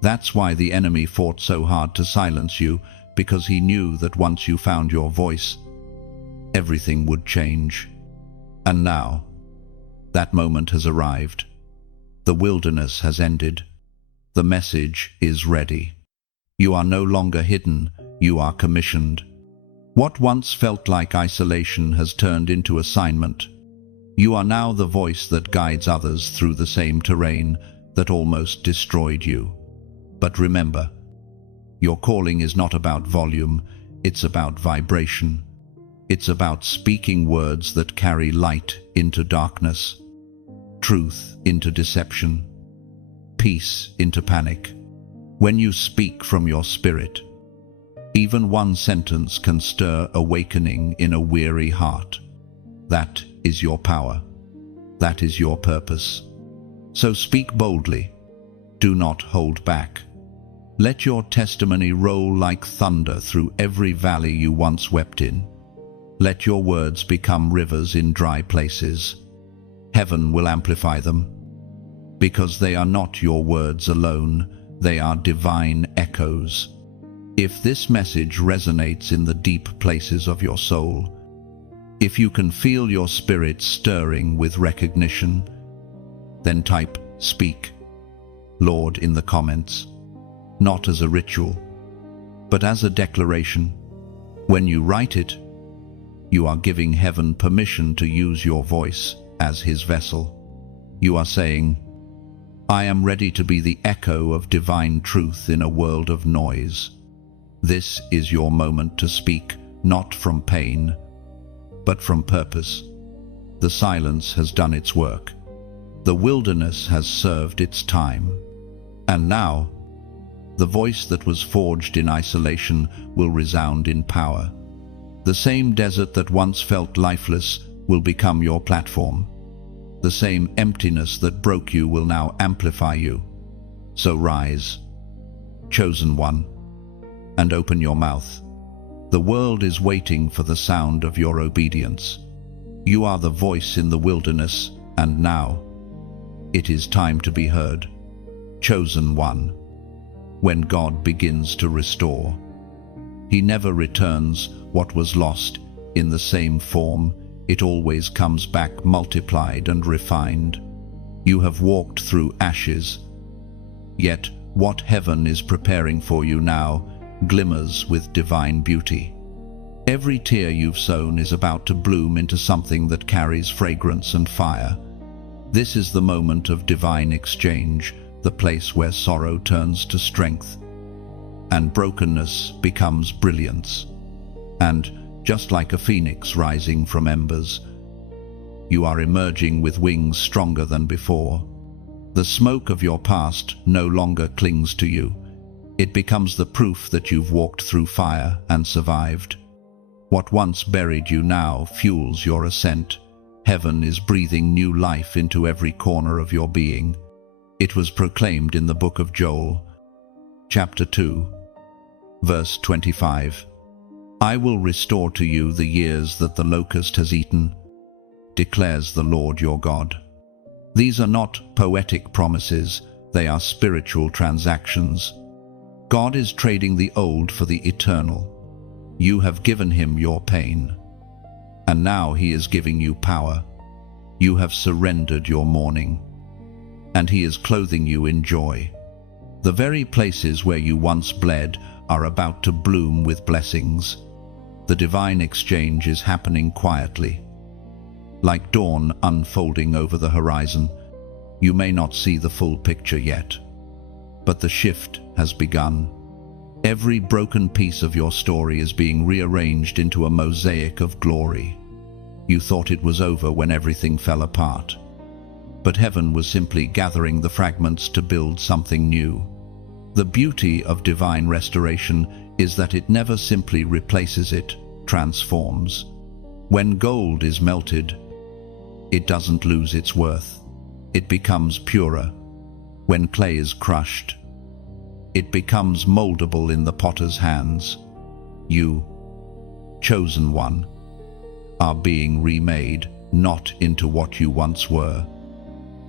That's why the enemy fought so hard to silence you, because he knew that once you found your voice, everything would change. And now, that moment has arrived. The wilderness has ended. The message is ready. You are no longer hidden, you are commissioned. What once felt like isolation has turned into assignment. You are now the voice that guides others through the same terrain that almost destroyed you. But remember, your calling is not about volume, it's about vibration. It's about speaking words that carry light into darkness, truth into deception, peace into panic. When you speak from your spirit, even one sentence can stir awakening in a weary heart. That is your power. That is your purpose. So speak boldly. Do not hold back. Let your testimony roll like thunder through every valley you once wept in. Let your words become rivers in dry places. Heaven will amplify them. Because they are not your words alone, they are divine echoes. If this message resonates in the deep places of your soul, if you can feel your spirit stirring with recognition, then type "Speak, Lord" in the comments, not as a ritual, but as a declaration. When you write it, you are giving heaven permission to use your voice as his vessel. You are saying, I am ready to be the echo of divine truth in a world of noise. This is your moment to speak, not from pain, but from purpose. The silence has done its work. The wilderness has served its time. And now, the voice that was forged in isolation will resound in power. The same desert that once felt lifeless will become your platform. The same emptiness that broke you will now amplify you. So rise, chosen one, and open your mouth. The world is waiting for the sound of your obedience. You are the voice in the wilderness, and now it is time to be heard. Chosen one. When God begins to restore, he never returns what was lost in the same form. It always comes back multiplied and refined. You have walked through ashes, yet what heaven is preparing for you now glimmers with divine beauty. Every tear you've sown is about to bloom into something that carries fragrance and fire. This is the moment of divine exchange, the place where sorrow turns to strength and brokenness becomes brilliance. And just like a phoenix rising from embers, you are emerging with wings stronger than before. The smoke of your past no longer clings to you. It becomes the proof that you've walked through fire and survived. What once buried you now fuels your ascent. Heaven is breathing new life into every corner of your being. It was proclaimed in the book of Joel, chapter 2, verse 25. I will restore to you the years that the locust has eaten, declares the Lord your God. These are not poetic promises, they are spiritual transactions. God is trading the old for the eternal. You have given him your pain, and now he is giving you power. You have surrendered your mourning, and he is clothing you in joy. The very places where you once bled are about to bloom with blessings. The divine exchange is happening quietly. Like dawn unfolding over the horizon, you may not see the full picture yet, but the shift has begun. Every broken piece of your story is being rearranged into a mosaic of glory. You thought it was over when everything fell apart, but heaven was simply gathering the fragments to build something new. The beauty of divine restoration is that it never simply replaces, it transforms. When gold is melted, it doesn't lose its worth. It becomes purer. When clay is crushed, it becomes moldable in the potter's hands. You, chosen one, are being remade, not into what you once were,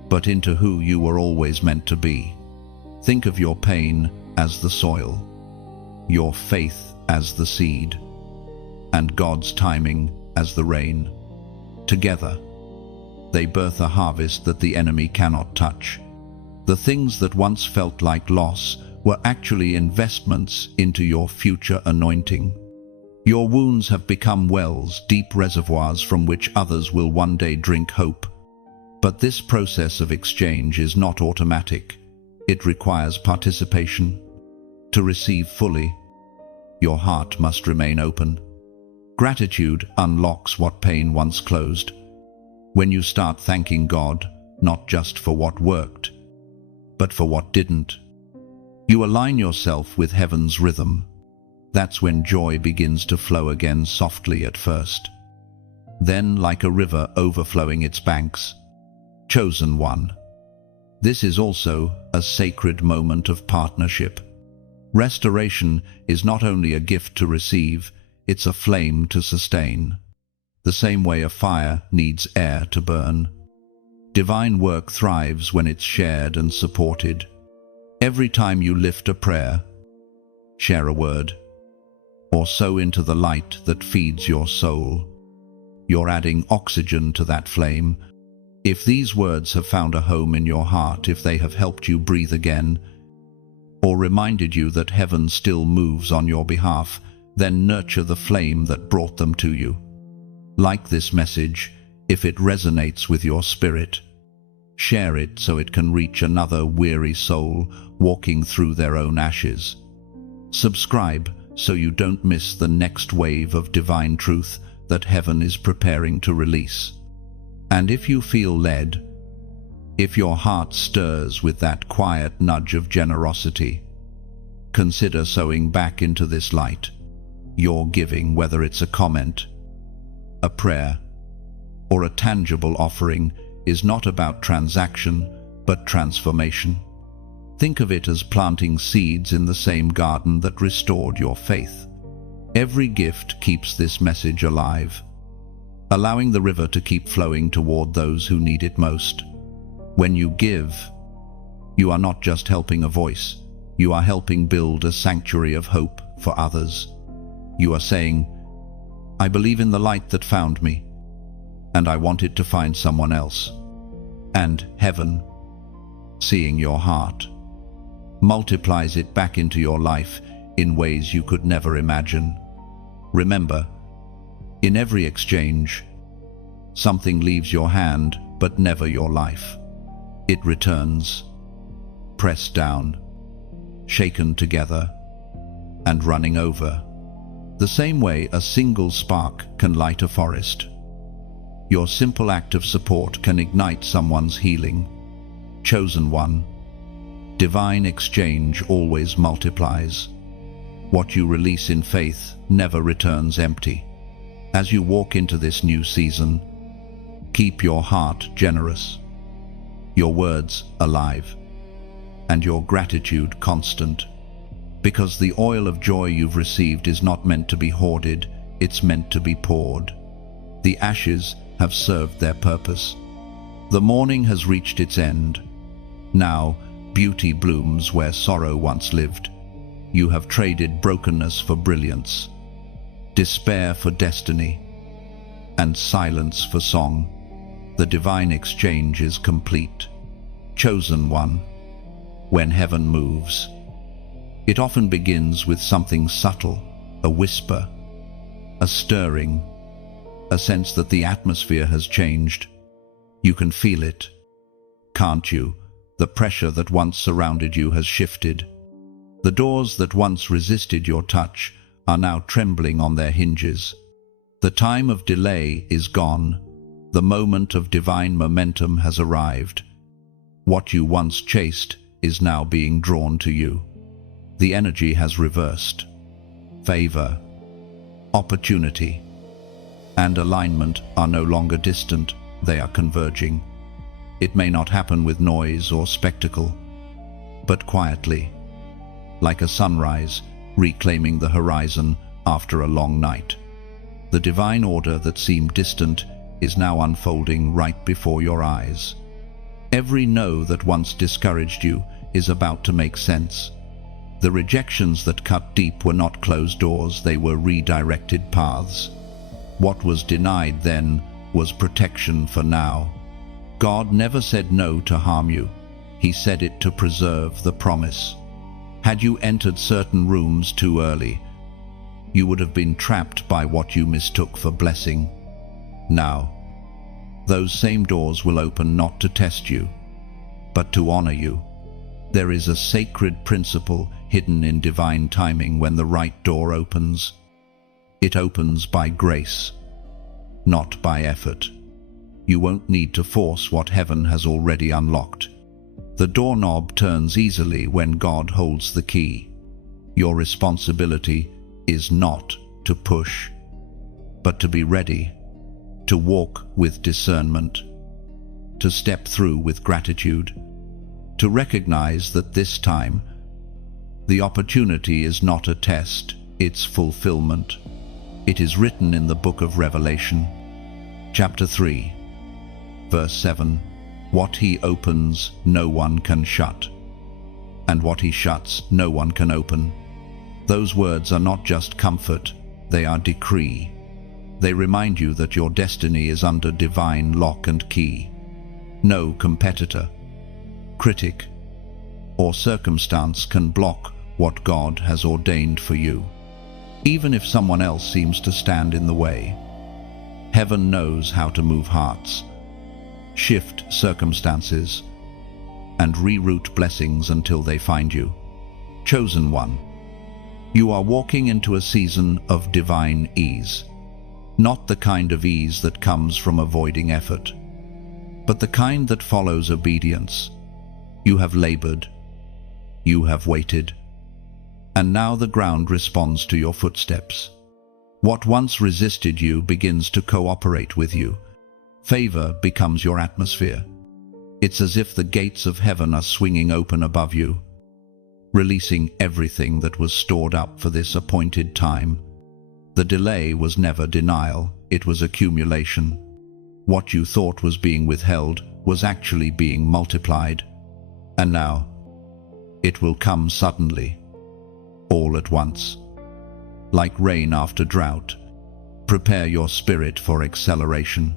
but into who you were always meant to be. Think of your pain as the soil, your faith as the seed, and God's timing as the rain. Together, they birth a harvest that the enemy cannot touch. The things that once felt like loss were actually investments into your future anointing. Your wounds have become wells, deep reservoirs from which others will one day drink hope. But this process of exchange is not automatic. It requires participation. To receive fully, your heart must remain open. Gratitude unlocks what pain once closed. When you start thanking God, not just for what worked, but for what didn't, you align yourself with heaven's rhythm. That's when joy begins to flow again, softly at first. Then, like a river overflowing its banks. Chosen one. This is also a sacred moment of partnership. Restoration is not only a gift to receive, it's a flame to sustain. The same way a fire needs air to burn. Divine work thrives when it's shared and supported. Every time you lift a prayer, share a word, or sow into the light that feeds your soul, you're adding oxygen to that flame. If these words have found a home in your heart, if they have helped you breathe again, or reminded you that heaven still moves on your behalf, then nurture the flame that brought them to you. Like this message, if it resonates with your spirit, share it so it can reach another weary soul walking through their own ashes. Subscribe so you don't miss the next wave of divine truth that heaven is preparing to release. And if you feel led, if your heart stirs with that quiet nudge of generosity, consider sowing back into this light. Your giving, whether it's a comment, a prayer, or a tangible offering, is not about transaction, but transformation. Think of it as planting seeds in the same garden that restored your faith. Every gift keeps this message alive, allowing the river to keep flowing toward those who need it most. When you give, you are not just helping a voice, you are helping build a sanctuary of hope for others. You are saying, I believe in the light that found me, and I want it to find someone else. And heaven, seeing your heart, multiplies it back into your life in ways you could never imagine. Remember, in every exchange, something leaves your hand, but never your life. It returns, pressed down, shaken together, and running over. The same way a single spark can light a forest. Your simple act of support can ignite someone's healing. Chosen one, divine exchange always multiplies. What you release in faith never returns empty. As you walk into this new season, keep your heart generous, your words alive, and your gratitude constant. Because the oil of joy you've received is not meant to be hoarded, it's meant to be poured. The ashes have served their purpose. The mourning has reached its end. Now, beauty blooms where sorrow once lived. You have traded brokenness for brilliance, despair for destiny, and silence for song. The divine exchange is complete. Chosen one, when heaven moves, it often begins with something subtle, a whisper, a stirring, a sense that the atmosphere has changed. You can feel it, can't you? The pressure that once surrounded you has shifted. The doors that once resisted your touch are now trembling on their hinges. The time of delay is gone. The moment of divine momentum has arrived. What you once chased is now being drawn to you. The energy has reversed. Favor, opportunity, and alignment are no longer distant, they are converging. It may not happen with noise or spectacle, but quietly, like a sunrise reclaiming the horizon after a long night. The divine order that seemed distant is now unfolding right before your eyes. Every no that once discouraged you is about to make sense. The rejections that cut deep were not closed doors, they were redirected paths. What was denied then was protection for now. God never said no to harm you. He said it to preserve the promise. Had you entered certain rooms too early, you would have been trapped by what you mistook for blessing. Now, those same doors will open not to test you, but to honor you. There is a sacred principle hidden in divine timing when the right door opens. It opens by grace, not by effort. You won't need to force what heaven has already unlocked. The doorknob turns easily when God holds the key. Your responsibility is not to push, but to be ready, to walk with discernment, to step through with gratitude, to recognize that this time the opportunity is not a test, it's fulfillment. It is written in the book of Revelation, chapter 3, verse 7, "What he opens, no one can shut, and what he shuts, no one can open." Those words are not just comfort, they are decree. They remind you that your destiny is under divine lock and key. No competitor, critic, or circumstance can block what God has ordained for you, even if someone else seems to stand in the way. Heaven knows how to move hearts, shift circumstances, and reroute blessings until they find you. Chosen one, you are walking into a season of divine ease. Not the kind of ease that comes from avoiding effort, but the kind that follows obedience. You have labored, you have waited, and now the ground responds to your footsteps. What once resisted you begins to cooperate with you. Favor becomes your atmosphere. It's as if the gates of heaven are swinging open above you, releasing everything that was stored up for this appointed time. The delay was never denial, it was accumulation. What you thought was being withheld was actually being multiplied. And now, it will come suddenly, all at once. Like rain after drought, prepare your spirit for acceleration.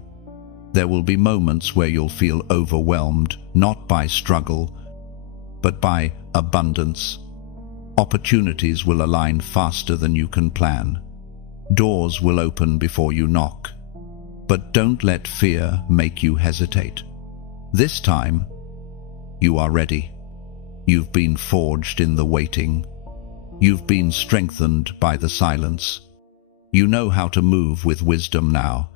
There will be moments where you'll feel overwhelmed, not by struggle, but by abundance. Opportunities will align faster than you can plan. Doors will open before you knock. But don't let fear make you hesitate. This time, you are ready. You've been forged in the waiting. You've been strengthened by the silence. You know how to move with wisdom now.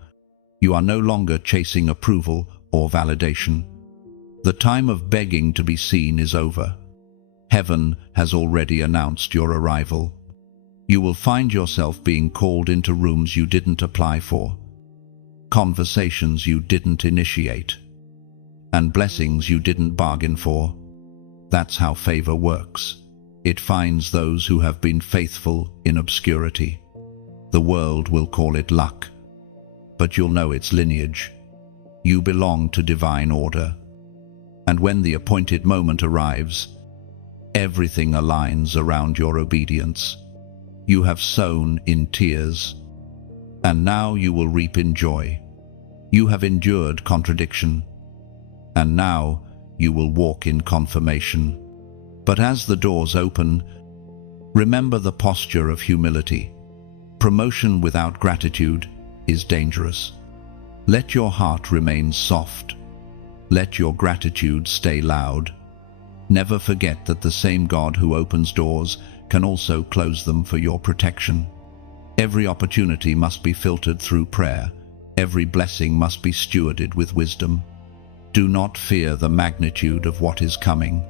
You are no longer chasing approval or validation. The time of begging to be seen is over. Heaven has already announced your arrival. You will find yourself being called into rooms you didn't apply for, conversations you didn't initiate, and blessings you didn't bargain for. That's how favor works. It finds those who have been faithful in obscurity. The world will call it luck, but you'll know its lineage. You belong to divine order. And when the appointed moment arrives, everything aligns around your obedience. You have sown in tears, and now you will reap in joy. You have endured contradiction, and now you will walk in confirmation. But as the doors open, remember the posture of humility. Promotion without gratitude is dangerous. Let your heart remain soft. Let your gratitude stay loud. Never forget that the same God who opens doors can also close them for your protection. Every opportunity must be filtered through prayer. Every blessing must be stewarded with wisdom. Do not fear the magnitude of what is coming.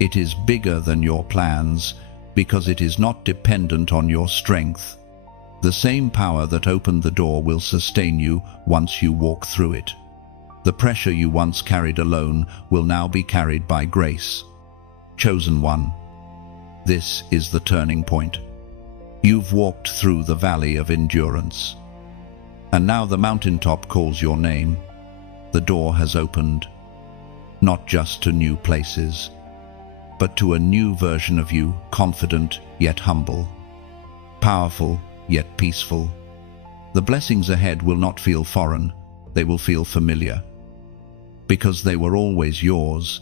It is bigger than your plans because it is not dependent on your strength. The same power that opened the door will sustain you once you walk through it. The pressure you once carried alone will now be carried by grace. Chosen one, this is the turning point. You've walked through the valley of endurance, and now the mountaintop calls your name. The door has opened, not just to new places, but to a new version of you, confident yet humble, powerful yet peaceful, The blessings ahead will not feel foreign, they will feel familiar. Because they were always yours.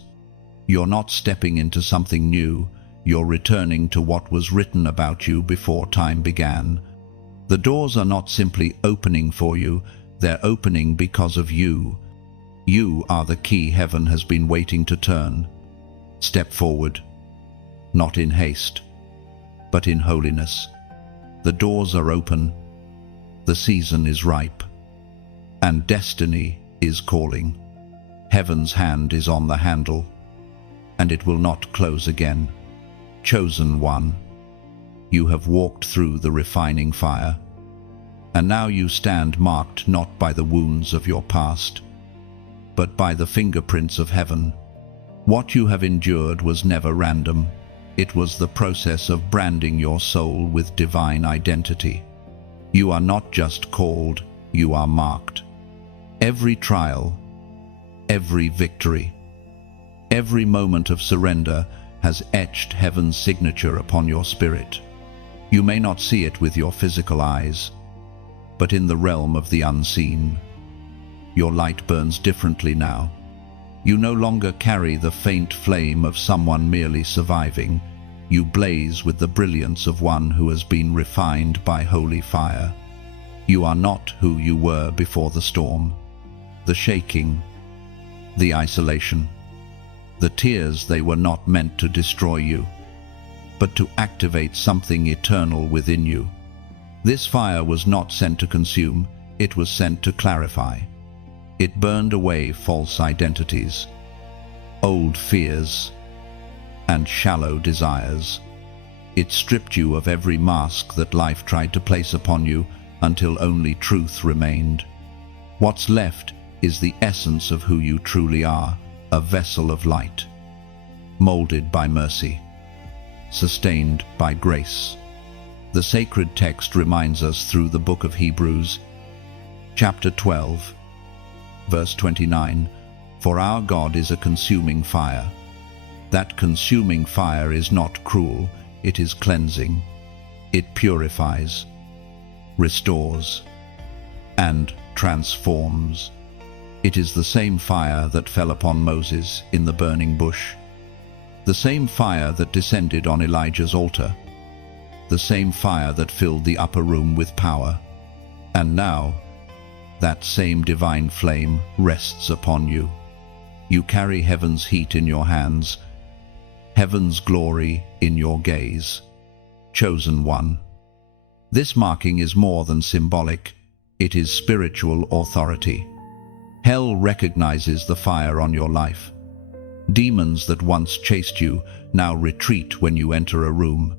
You're not stepping into something new, you're returning to what was written about you before time began. The doors are not simply opening for you, they're opening because of you. You are the key heaven has been waiting to turn. Step forward, not in haste, but in holiness. The doors are open, the season is ripe, and destiny is calling. Heaven's hand is on the handle, and it will not close again. Chosen one, you have walked through the refining fire, and now you stand marked not by the wounds of your past, but by the fingerprints of heaven. What you have endured was never random. It was the process of branding your soul with divine identity. You are not just called, you are marked. Every trial, every victory, every moment of surrender has etched heaven's signature upon your spirit. You may not see it with your physical eyes, but in the realm of the unseen, your light burns differently now. You no longer carry the faint flame of someone merely surviving. You blaze with the brilliance of one who has been refined by holy fire. You are not who you were before the storm, the shaking, the isolation, the tears. They were not meant to destroy you, but to activate something eternal within you. This fire was not sent to consume, it was sent to clarify. It burned away false identities, old fears, and shallow desires. It stripped you of every mask that life tried to place upon you until only truth remained. What's left is the essence of who you truly are, a vessel of light, molded by mercy, sustained by grace. The sacred text reminds us through the book of Hebrews, chapter 12, verse 29, "For our God is a consuming fire." That consuming fire is not cruel, it is cleansing. It purifies, restores, and transforms. It is the same fire that fell upon Moses in the burning bush, the same fire that descended on Elijah's altar, the same fire that filled the upper room with power. And now, that same divine flame rests upon you. You carry heaven's heat in your hands, heaven's glory in your gaze. Chosen one. This marking is more than symbolic, it is spiritual authority. Hell recognizes the fire on your life. Demons that once chased you now retreat when you enter a room.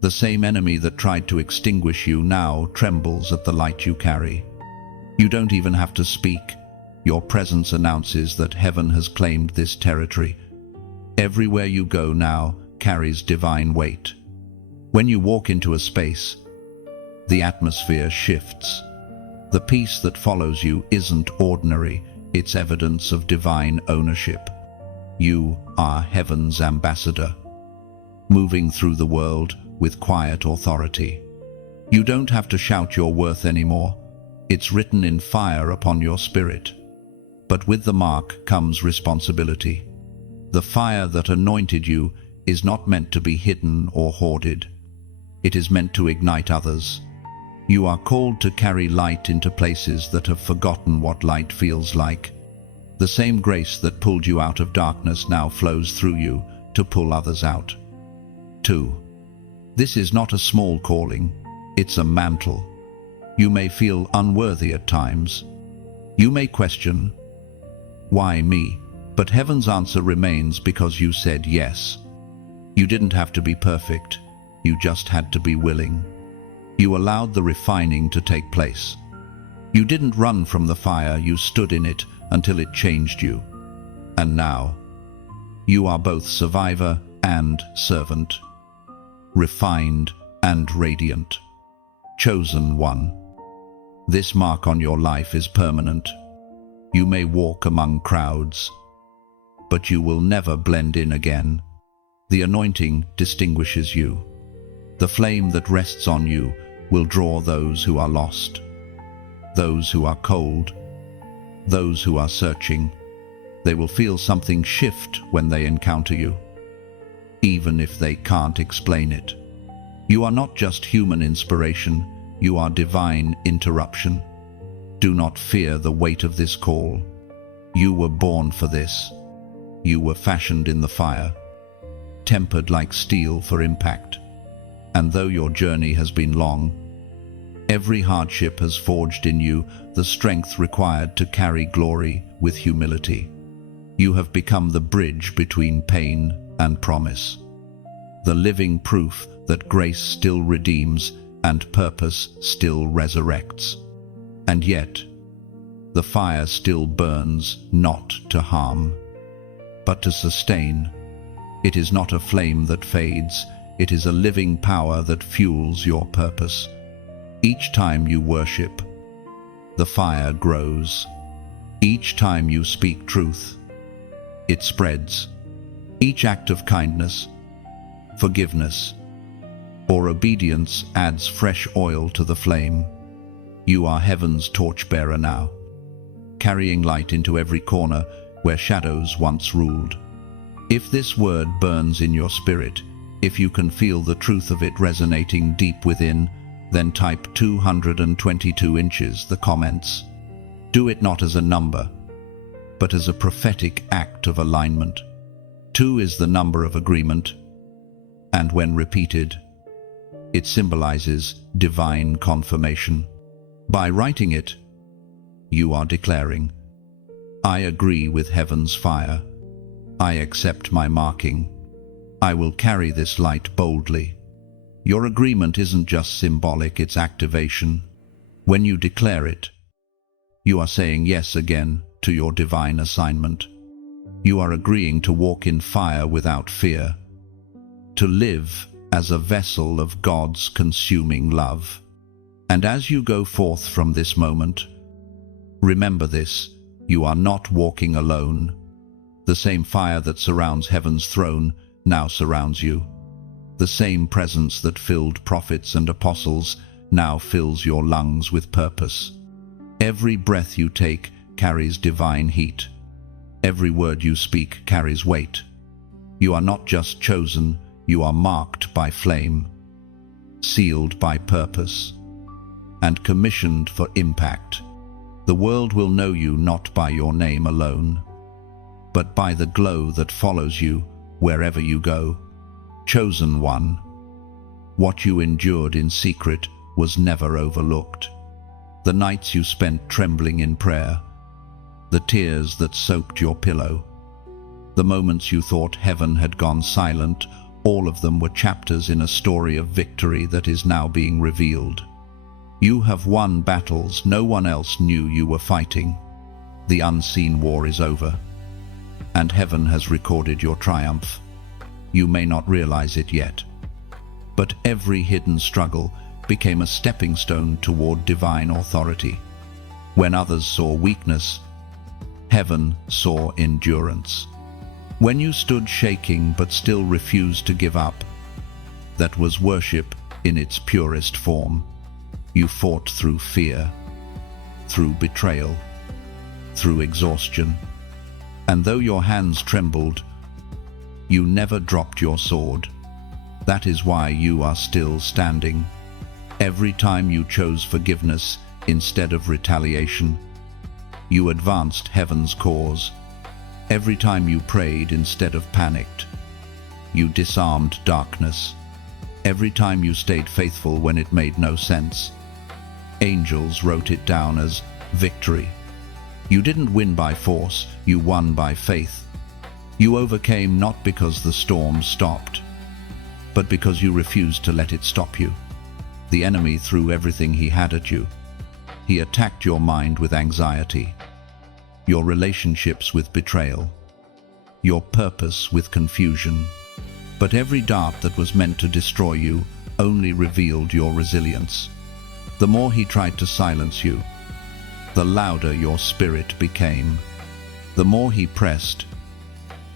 The same enemy that tried to extinguish you now trembles at the light you carry. You don't even have to speak. Your presence announces that heaven has claimed this territory. Everywhere you go now carries divine weight. When you walk into a space, the atmosphere shifts. The peace that follows you isn't ordinary, it's evidence of divine ownership. You are heaven's ambassador, moving through the world with quiet authority. You don't have to shout your worth anymore. It's written in fire upon your spirit. But with the mark comes responsibility. The fire that anointed you is not meant to be hidden or hoarded. It is meant to ignite others. You are called to carry light into places that have forgotten what light feels like. The same grace that pulled you out of darkness now flows through you to pull others out. 2. This is not a small calling, it's a mantle. You may feel unworthy at times. You may question, why me? But heaven's answer remains because you said yes. You didn't have to be perfect, you just had to be willing. You allowed the refining to take place. You didn't run from the fire, you stood in it until it changed you. And now, you are both survivor and servant, refined and radiant, chosen one. This mark on your life is permanent. You may walk among crowds, but you will never blend in again. The anointing distinguishes you. The flame that rests on you will draw those who are lost. those who are cold, those who are searching. They will feel something shift when they encounter you, even if they can't explain it. You are not just human inspiration, you are divine interruption. Do not fear the weight of this call. You were born for this. You were fashioned in the fire, tempered like steel for impact. And though your journey has been long, every hardship has forged in you the strength required to carry glory with humility. You have become the bridge between pain and promise, the living proof that grace still redeems and purpose still resurrects. And yet, the fire still burns, not to harm, but to sustain. It is not a flame that fades, it is a living power that fuels your purpose. Each time you worship, the fire grows. Each time you speak truth, it spreads. Each act of kindness, forgiveness, or obedience adds fresh oil to the flame. You are heaven's torchbearer now, carrying light into every corner where shadows once ruled. If this word burns in your spirit, if you can feel the truth of it resonating deep within, then type 222 inches, the comments. Do it not as a number, but as a prophetic act of alignment. 2 is the number of agreement, and when repeated, it symbolizes divine confirmation. By writing it, you are declaring, I agree with heaven's fire. I accept my marking. I will carry this light boldly. Your agreement isn't just symbolic, it's activation. When you declare it, you are saying yes again to your divine assignment. You are agreeing to walk in fire without fear, to live as a vessel of God's consuming love. And as you go forth from this moment, remember this, you are not walking alone. The same fire that surrounds heaven's throne now surrounds you. The same presence that filled prophets and apostles now fills your lungs with purpose. Every breath you take carries divine heat. Every word you speak carries weight. You are not just chosen, you are marked by flame, sealed by purpose, and commissioned for impact. The world will know you not by your name alone, but by the glow that follows you wherever you go. Chosen one, what you endured in secret was never overlooked. The nights you spent trembling in prayer, the tears that soaked your pillow, the moments you thought heaven had gone silent, all of them were chapters in a story of victory that is now being revealed. You have won battles no one else knew you were fighting. The unseen war is over, and heaven has recorded your triumph. You may not realize it yet, but every hidden struggle became a stepping stone toward divine authority. When others saw weakness, heaven saw endurance. When you stood shaking but still refused to give up, that was worship in its purest form. You fought through fear, through betrayal, through exhaustion. And though your hands trembled, you never dropped your sword. That is why you are still standing. Every time you chose forgiveness instead of retaliation, you advanced heaven's cause. Every time you prayed instead of panicked, you disarmed darkness. Every time you stayed faithful when it made no sense, angels wrote it down as victory. You didn't win by force, you won by faith. You overcame not because the storm stopped, but because you refused to let it stop you. The enemy threw everything he had at you. He attacked your mind with anxiety, your relationships with betrayal, your purpose with confusion. But every dart that was meant to destroy you only revealed your resilience. The more he tried to silence you, the louder your spirit became. The more he pressed,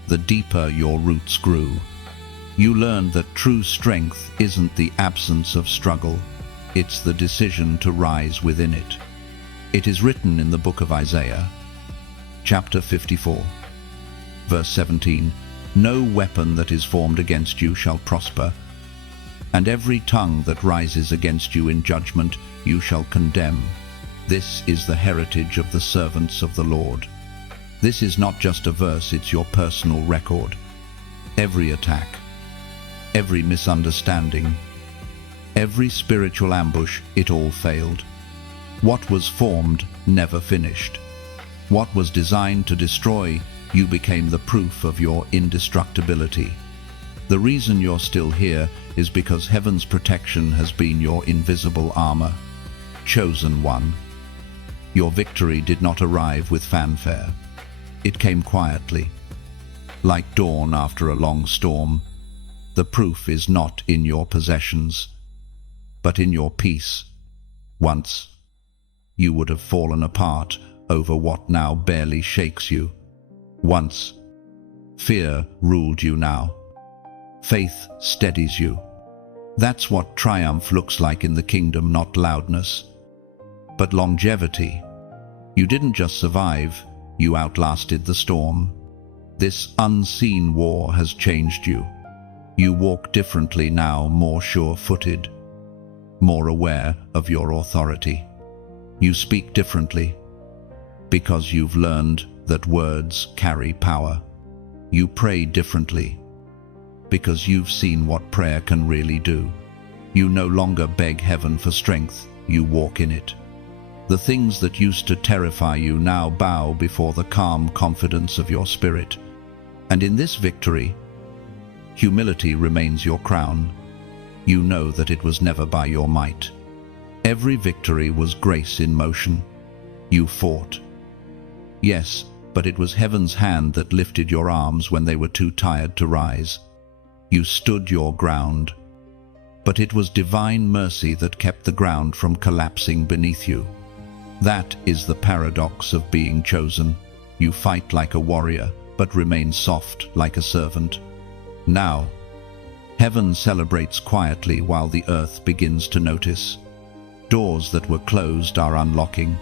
the deeper your roots grew. You learned that true strength isn't the absence of struggle, it's the decision to rise within it. It is written in the book of Isaiah, chapter 54, verse 17, "No weapon that is formed against you shall prosper, and every tongue that rises against you in judgment you shall condemn. This is the heritage of the servants of the Lord." This is not just a verse, it's your personal record. Every attack, every misunderstanding, every spiritual ambush, it all failed. What was formed never finished. What was designed to destroy, you became the proof of your indestructibility. The reason you're still here is because heaven's protection has been your invisible armor. Chosen one. Your victory did not arrive with fanfare. It came quietly, like dawn after a long storm. The proof is not in your possessions, but in your peace. Once, you would have fallen apart over what now barely shakes you. Once, fear ruled you now. Faith steadies you. That's what triumph looks like in the kingdom, not loudness, but longevity. You didn't just survive, you outlasted the storm. This unseen war has changed you. You walk differently now, more sure-footed, more aware of your authority. You speak differently because you've learned that words carry power. You pray differently because you've seen what prayer can really do. You no longer beg heaven for strength, you walk in it. The things that used to terrify you now bow before the calm confidence of your spirit. And in this victory, humility remains your crown. You know that it was never by your might. Every victory was grace in motion. You fought. Yes, but it was heaven's hand that lifted your arms when they were too tired to rise. You stood your ground. But it was divine mercy that kept the ground from collapsing beneath you. That is the paradox of being chosen. You fight like a warrior, but remain soft like a servant. Now, heaven celebrates quietly while the earth begins to notice. Doors that were closed are unlocking.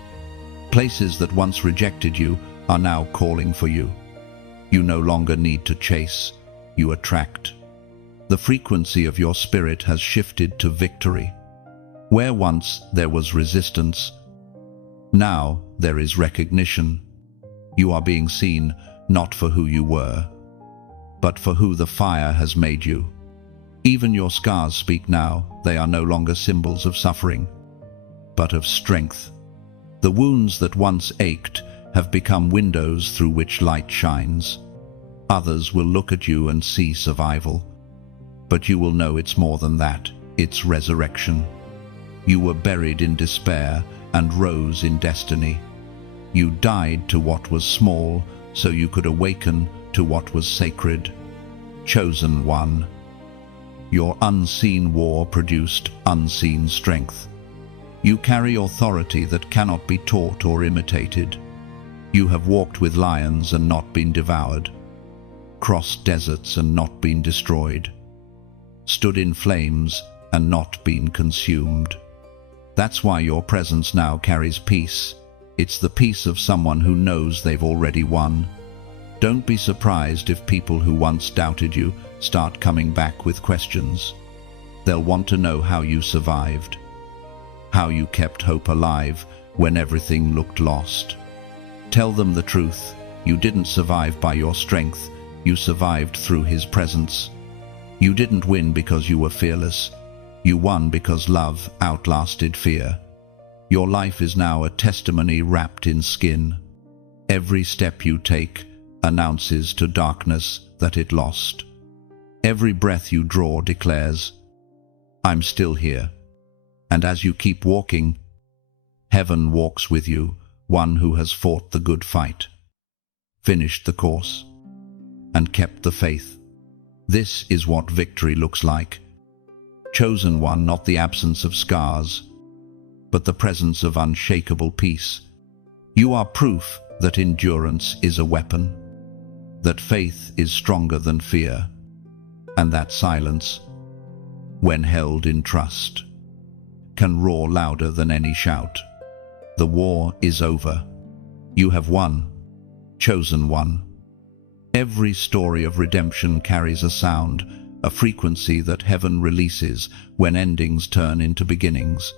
Places that once rejected you are now calling for you. You no longer need to chase, you attract. The frequency of your spirit has shifted to victory. Where once there was resistance, now there is recognition. You are being seen not for who you were, but for who the fire has made you. Even your scars speak now. They are no longer symbols of suffering, but of strength. The wounds that once ached have become windows through which light shines. Others will look at you and see survival, but you will know it's more than that. It's resurrection. You were buried in despair and rose in destiny. You died to what was small so you could awaken to what was sacred. Chosen one. Your unseen war produced unseen strength. You carry authority that cannot be taught or imitated. You have walked with lions and not been devoured, crossed deserts and not been destroyed, stood in flames and not been consumed. That's why your presence now carries peace. It's the peace of someone who knows they've already won. Don't be surprised if people who once doubted you start coming back with questions. They'll want to know how you survived, how you kept hope alive when everything looked lost. Tell them the truth. You didn't survive by your strength. You survived through His presence. You didn't win because you were fearless. You won because love outlasted fear. Your life is now a testimony wrapped in skin. Every step you take announces to darkness that it lost. Every breath you draw declares, "I'm still here." And as you keep walking, heaven walks with you, one who has fought the good fight, finished the course, and kept the faith. This is what victory looks like. Chosen one, not the absence of scars, but the presence of unshakable peace. You are proof that endurance is a weapon, that faith is stronger than fear, and that silence, when held in trust, can roar louder than any shout. The war is over. You have won, chosen one. Every story of redemption carries a sound, a frequency that heaven releases when endings turn into beginnings.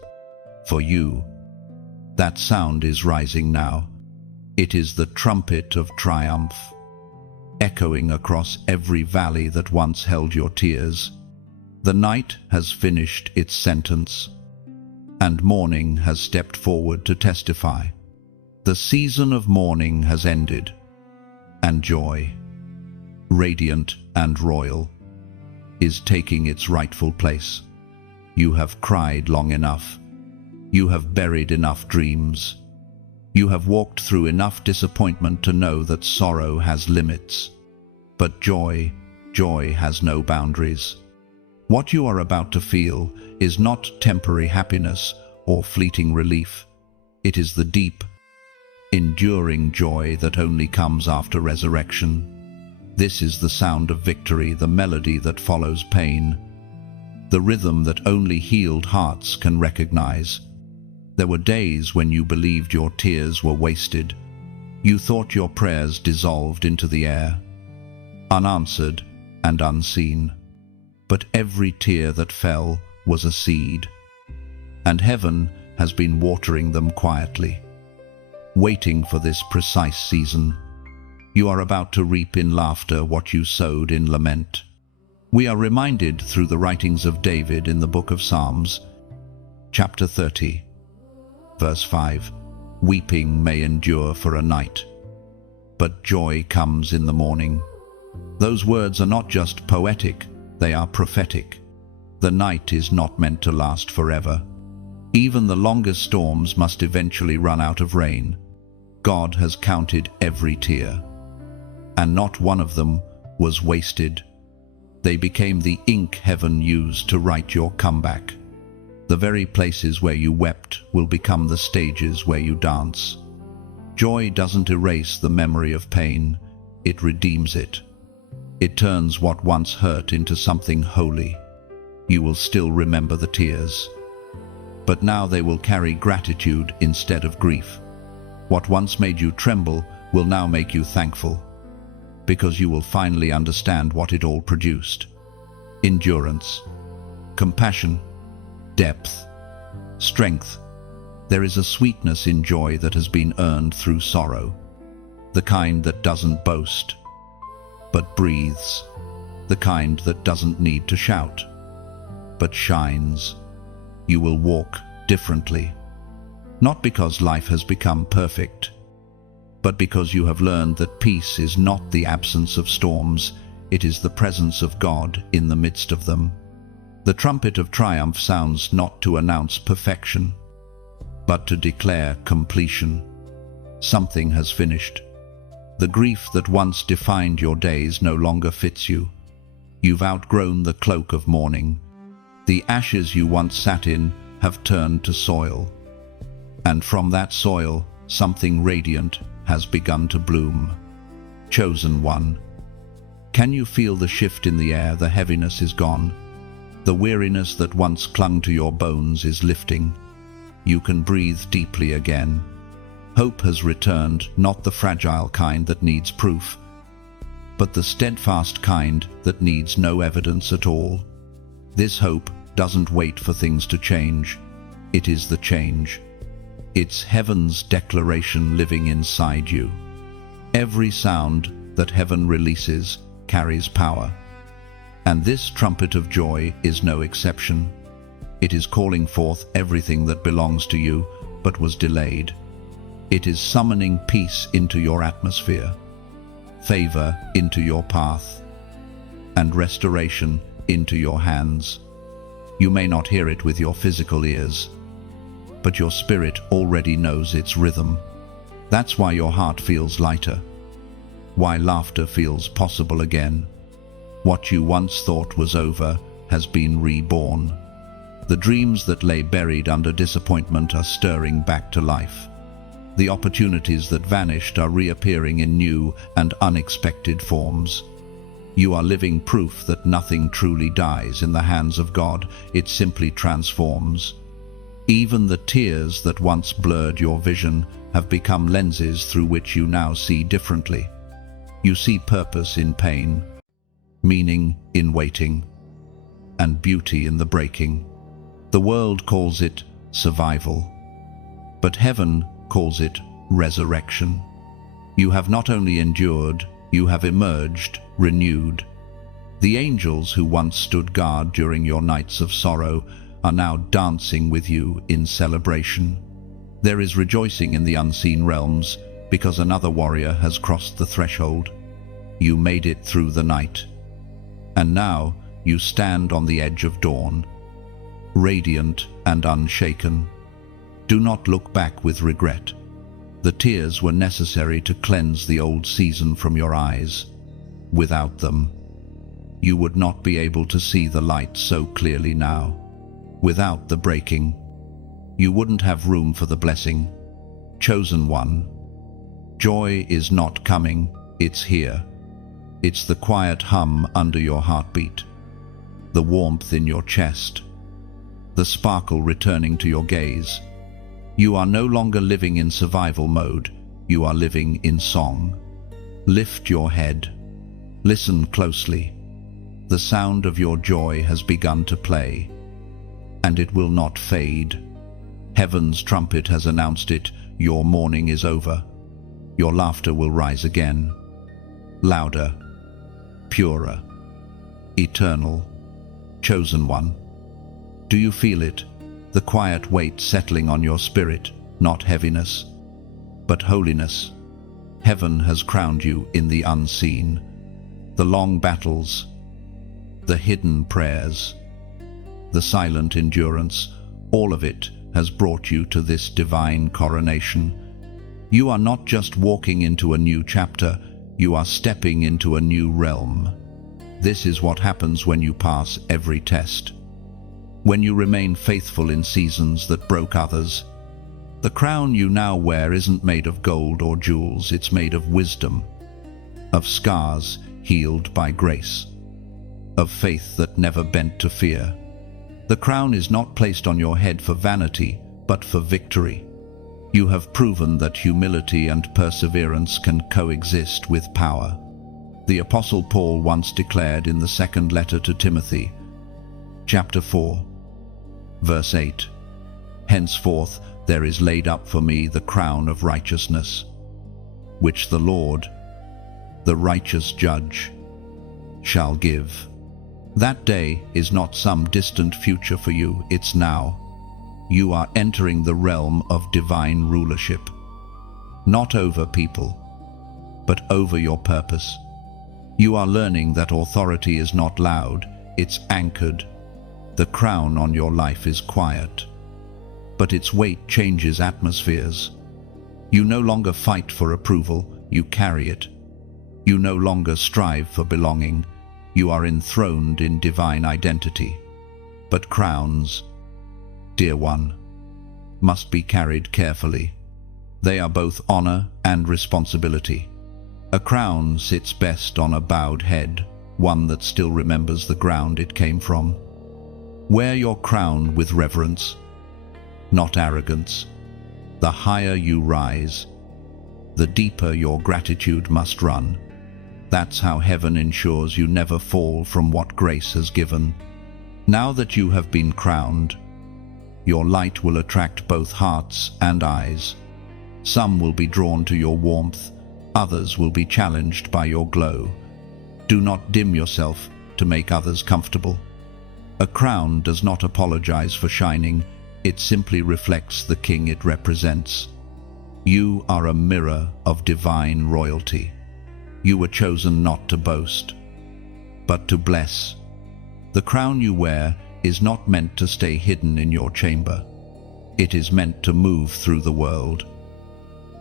For you, that sound is rising now. It is the trumpet of triumph, echoing across every valley that once held your tears. The night has finished its sentence, and morning has stepped forward to testify. The season of mourning has ended, and joy, radiant and royal, is taking its rightful place. You have cried long enough. You have buried enough dreams. You have walked through enough disappointment to know that sorrow has limits. But joy has no boundaries. What you are about to feel is not temporary happiness or fleeting relief. It is the deep, enduring joy that only comes after resurrection. This is the sound of victory, the melody that follows pain, the rhythm that only healed hearts can recognize. There were days when you believed your tears were wasted. You thought your prayers dissolved into the air, unanswered and unseen. But every tear that fell was a seed, and heaven has been watering them quietly, waiting for this precise season. You are about to reap in laughter what you sowed in lament. We are reminded through the writings of David in the book of Psalms, chapter 30, verse 5, "Weeping may endure for a night, but joy comes in the morning." Those words are not just poetic, they are prophetic. The night is not meant to last forever. Even the longest storms must eventually run out of rain. God has counted every tear, and not one of them was wasted. They became the ink heaven used to write your comeback. The very places where you wept will become the stages where you dance. Joy doesn't erase the memory of pain, it redeems it. It turns what once hurt into something holy. You will still remember the tears, but now they will carry gratitude instead of grief. What once made you tremble will now make you thankful, because you will finally understand what it all produced. Endurance, compassion, depth, strength. There is a sweetness in joy that has been earned through sorrow, the kind that doesn't boast, but breathes, the kind that doesn't need to shout, but shines. You will walk differently, not because life has become perfect, but because you have learned that peace is not the absence of storms, it is the presence of God in the midst of them. The trumpet of triumph sounds not to announce perfection, but to declare completion. Something has finished. The grief that once defined your days no longer fits you. You've outgrown the cloak of mourning. The ashes you once sat in have turned to soil, and from that soil something radiant has begun to bloom. Chosen one, can you feel the shift in the air? The heaviness is gone. The weariness that once clung to your bones is lifting. You can breathe deeply again. Hope has returned, not the fragile kind that needs proof, but the steadfast kind that needs no evidence at all. This hope doesn't wait for things to change. It is the change. It's heaven's declaration living inside you. Every sound that heaven releases carries power, and this trumpet of joy is no exception. It is calling forth everything that belongs to you but was delayed. It is summoning peace into your atmosphere, favor into your path, and restoration into your hands. You may not hear it with your physical ears, but your spirit already knows its rhythm. That's why your heart feels lighter, why laughter feels possible again. What you once thought was over has been reborn. The dreams that lay buried under disappointment are stirring back to life. The opportunities that vanished are reappearing in new and unexpected forms. You are living proof that nothing truly dies in the hands of God, it simply transforms. Even the tears that once blurred your vision have become lenses through which you now see differently. You see purpose in pain, meaning in waiting, and beauty in the breaking. The world calls it survival, but heaven calls it resurrection. You have not only endured, you have emerged, renewed. The angels who once stood guard during your nights of sorrow are now dancing with you in celebration. There is rejoicing in the unseen realms because another warrior has crossed the threshold. You made it through the night, and now you stand on the edge of dawn, radiant and unshaken. Do not look back with regret. The tears were necessary to cleanse the old season from your eyes. Without them, you would not be able to see the light so clearly now. Without the breaking, you wouldn't have room for the blessing. Chosen one, joy is not coming, it's here. It's the quiet hum under your heartbeat, the warmth in your chest, the sparkle returning to your gaze. You are no longer living in survival mode, you are living in song. Lift your head, listen closely. The sound of your joy has begun to play, and it will not fade. Heaven's trumpet has announced it, your mourning is over. Your laughter will rise again, louder, purer, eternal. Chosen one, do you feel it? The quiet weight settling on your spirit, not heaviness, but holiness. Heaven has crowned you in the unseen. The long battles, the hidden prayers, the silent endurance, all of it has brought you to this divine coronation. You are not just walking into a new chapter, you are stepping into a new realm. This is what happens when you pass every test. When you remain faithful in seasons that broke others. The crown you now wear isn't made of gold or jewels, it's made of wisdom, of scars healed by grace, of faith that never bent to fear. The crown is not placed on your head for vanity, but for victory. You have proven that humility and perseverance can coexist with power. The Apostle Paul once declared in the second letter to Timothy, chapter 4, verse 8, "Henceforth there is laid up for me the crown of righteousness, which the Lord, the righteous judge, shall give." That day is not some distant future for you, it's now. You are entering the realm of divine rulership, not over people, but over your purpose. You are learning that authority is not loud, it's anchored. The crown on your life is quiet, but its weight changes atmospheres. You no longer fight for approval, you carry it. You no longer strive for belonging, you are enthroned in divine identity. But crowns, dear one, must be carried carefully. They are both honor and responsibility. A crown sits best on a bowed head, one that still remembers the ground it came from. Wear your crown with reverence, not arrogance. The higher you rise, the deeper your gratitude must run. That's how heaven ensures you never fall from what grace has given. Now that you have been crowned, your light will attract both hearts and eyes. Some will be drawn to your warmth, others will be challenged by your glow. Do not dim yourself to make others comfortable. A crown does not apologize for shining, it simply reflects the king it represents. You are a mirror of divine royalty. You were chosen not to boast, but to bless. The crown you wear is not meant to stay hidden in your chamber. It is meant to move through the world,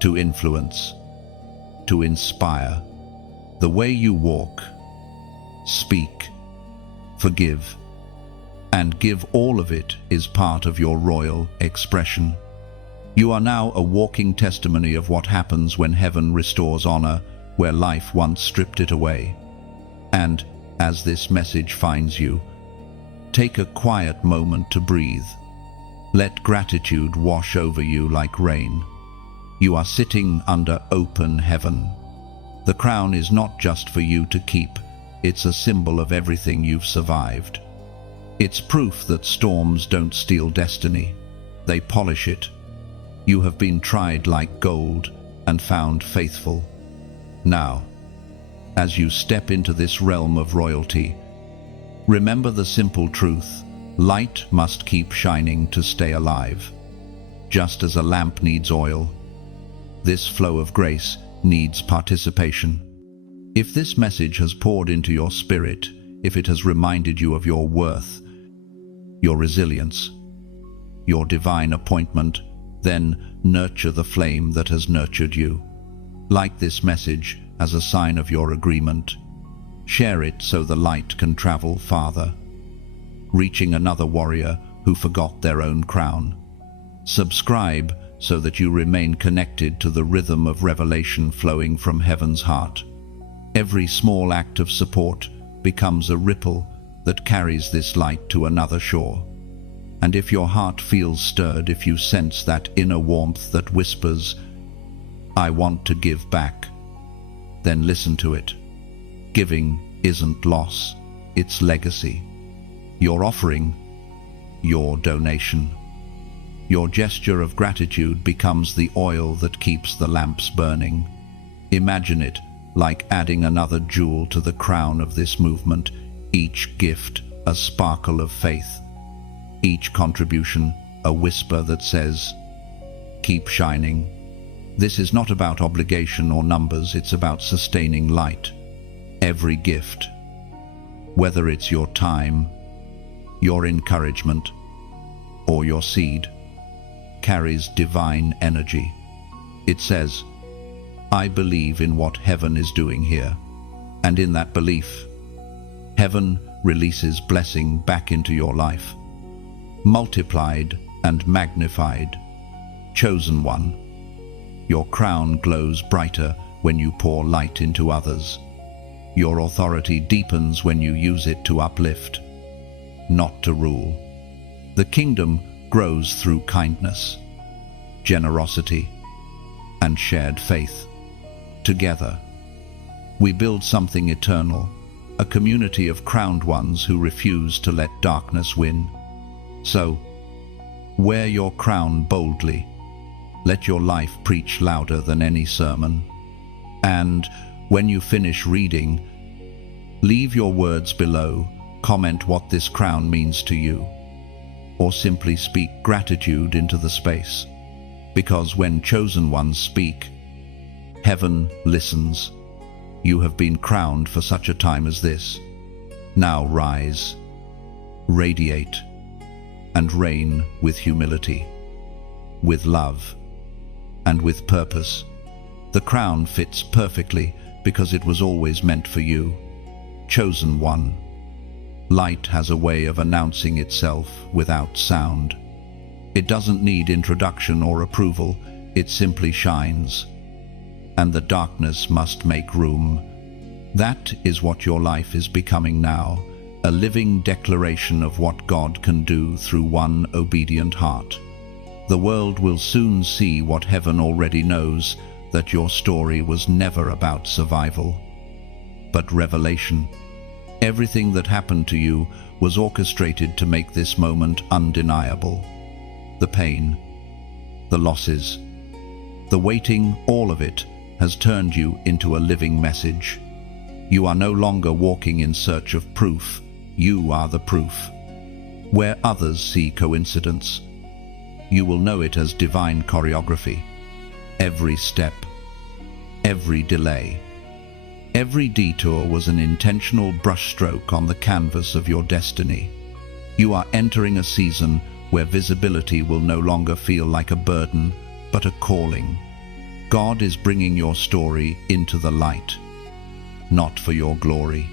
to influence, to inspire. The way you walk, speak, forgive, and give all of it is part of your royal expression. You are now a walking testimony of what happens when heaven restores honor, where life once stripped it away. And, as this message finds you, take a quiet moment to breathe. Let gratitude wash over you like rain. You are sitting under open heaven. The crown is not just for you to keep, it's a symbol of everything you've survived. It's proof that storms don't steal destiny, they polish it. You have been tried like gold and found faithful. Now, as you step into this realm of royalty, remember the simple truth: light must keep shining to stay alive. Just as a lamp needs oil, this flow of grace needs participation. If this message has poured into your spirit, if it has reminded you of your worth, your resilience, your divine appointment, then nurture the flame that has nurtured you. Like this message as a sign of your agreement. Share it so the light can travel farther, reaching another warrior who forgot their own crown. Subscribe so that you remain connected to the rhythm of revelation flowing from heaven's heart. Every small act of support becomes a ripple that carries this light to another shore. And if your heart feels stirred, if you sense that inner warmth that whispers, "I want to give back," then listen to it. Giving isn't loss, it's legacy. Your offering, your donation, your gesture of gratitude becomes the oil that keeps the lamps burning. Imagine it like adding another jewel to the crown of this movement, each gift a sparkle of faith, each contribution a whisper that says, "Keep shining." This is not about obligation or numbers, it's about sustaining light. Every gift, whether it's your time, your encouragement, or your seed, carries divine energy. It says, "I believe in what heaven is doing here," and in that belief, heaven releases blessing back into your life, multiplied and magnified. Chosen one, your crown glows brighter when you pour light into others. Your authority deepens when you use it to uplift, not to rule. The kingdom grows through kindness, generosity, and shared faith. Together, we build something eternal, a community of crowned ones who refuse to let darkness win. So, wear your crown boldly. Let your life preach louder than any sermon. And when you finish reading, leave your words below, comment what this crown means to you, or simply speak gratitude into the space. Because when chosen ones speak, heaven listens. You have been crowned for such a time as this. Now rise, radiate, and reign with humility, with love, and with purpose. The crown fits perfectly because it was always meant for you. Chosen one. Light has a way of announcing itself without sound. It doesn't need introduction or approval, it simply shines. And the darkness must make room. That is what your life is becoming now, a living declaration of what God can do through one obedient heart. The world will soon see what heaven already knows, that your story was never about survival, but revelation. Everything that happened to you was orchestrated to make this moment undeniable. The pain, the losses, the waiting, all of it has turned you into a living message. You are no longer walking in search of proof, you are the proof. Where others see coincidence, you will know it as divine choreography. Every step, every delay, every detour was an intentional brushstroke on the canvas of your destiny. You are entering a season where visibility will no longer feel like a burden, but a calling. God is bringing your story into the light, not for your glory,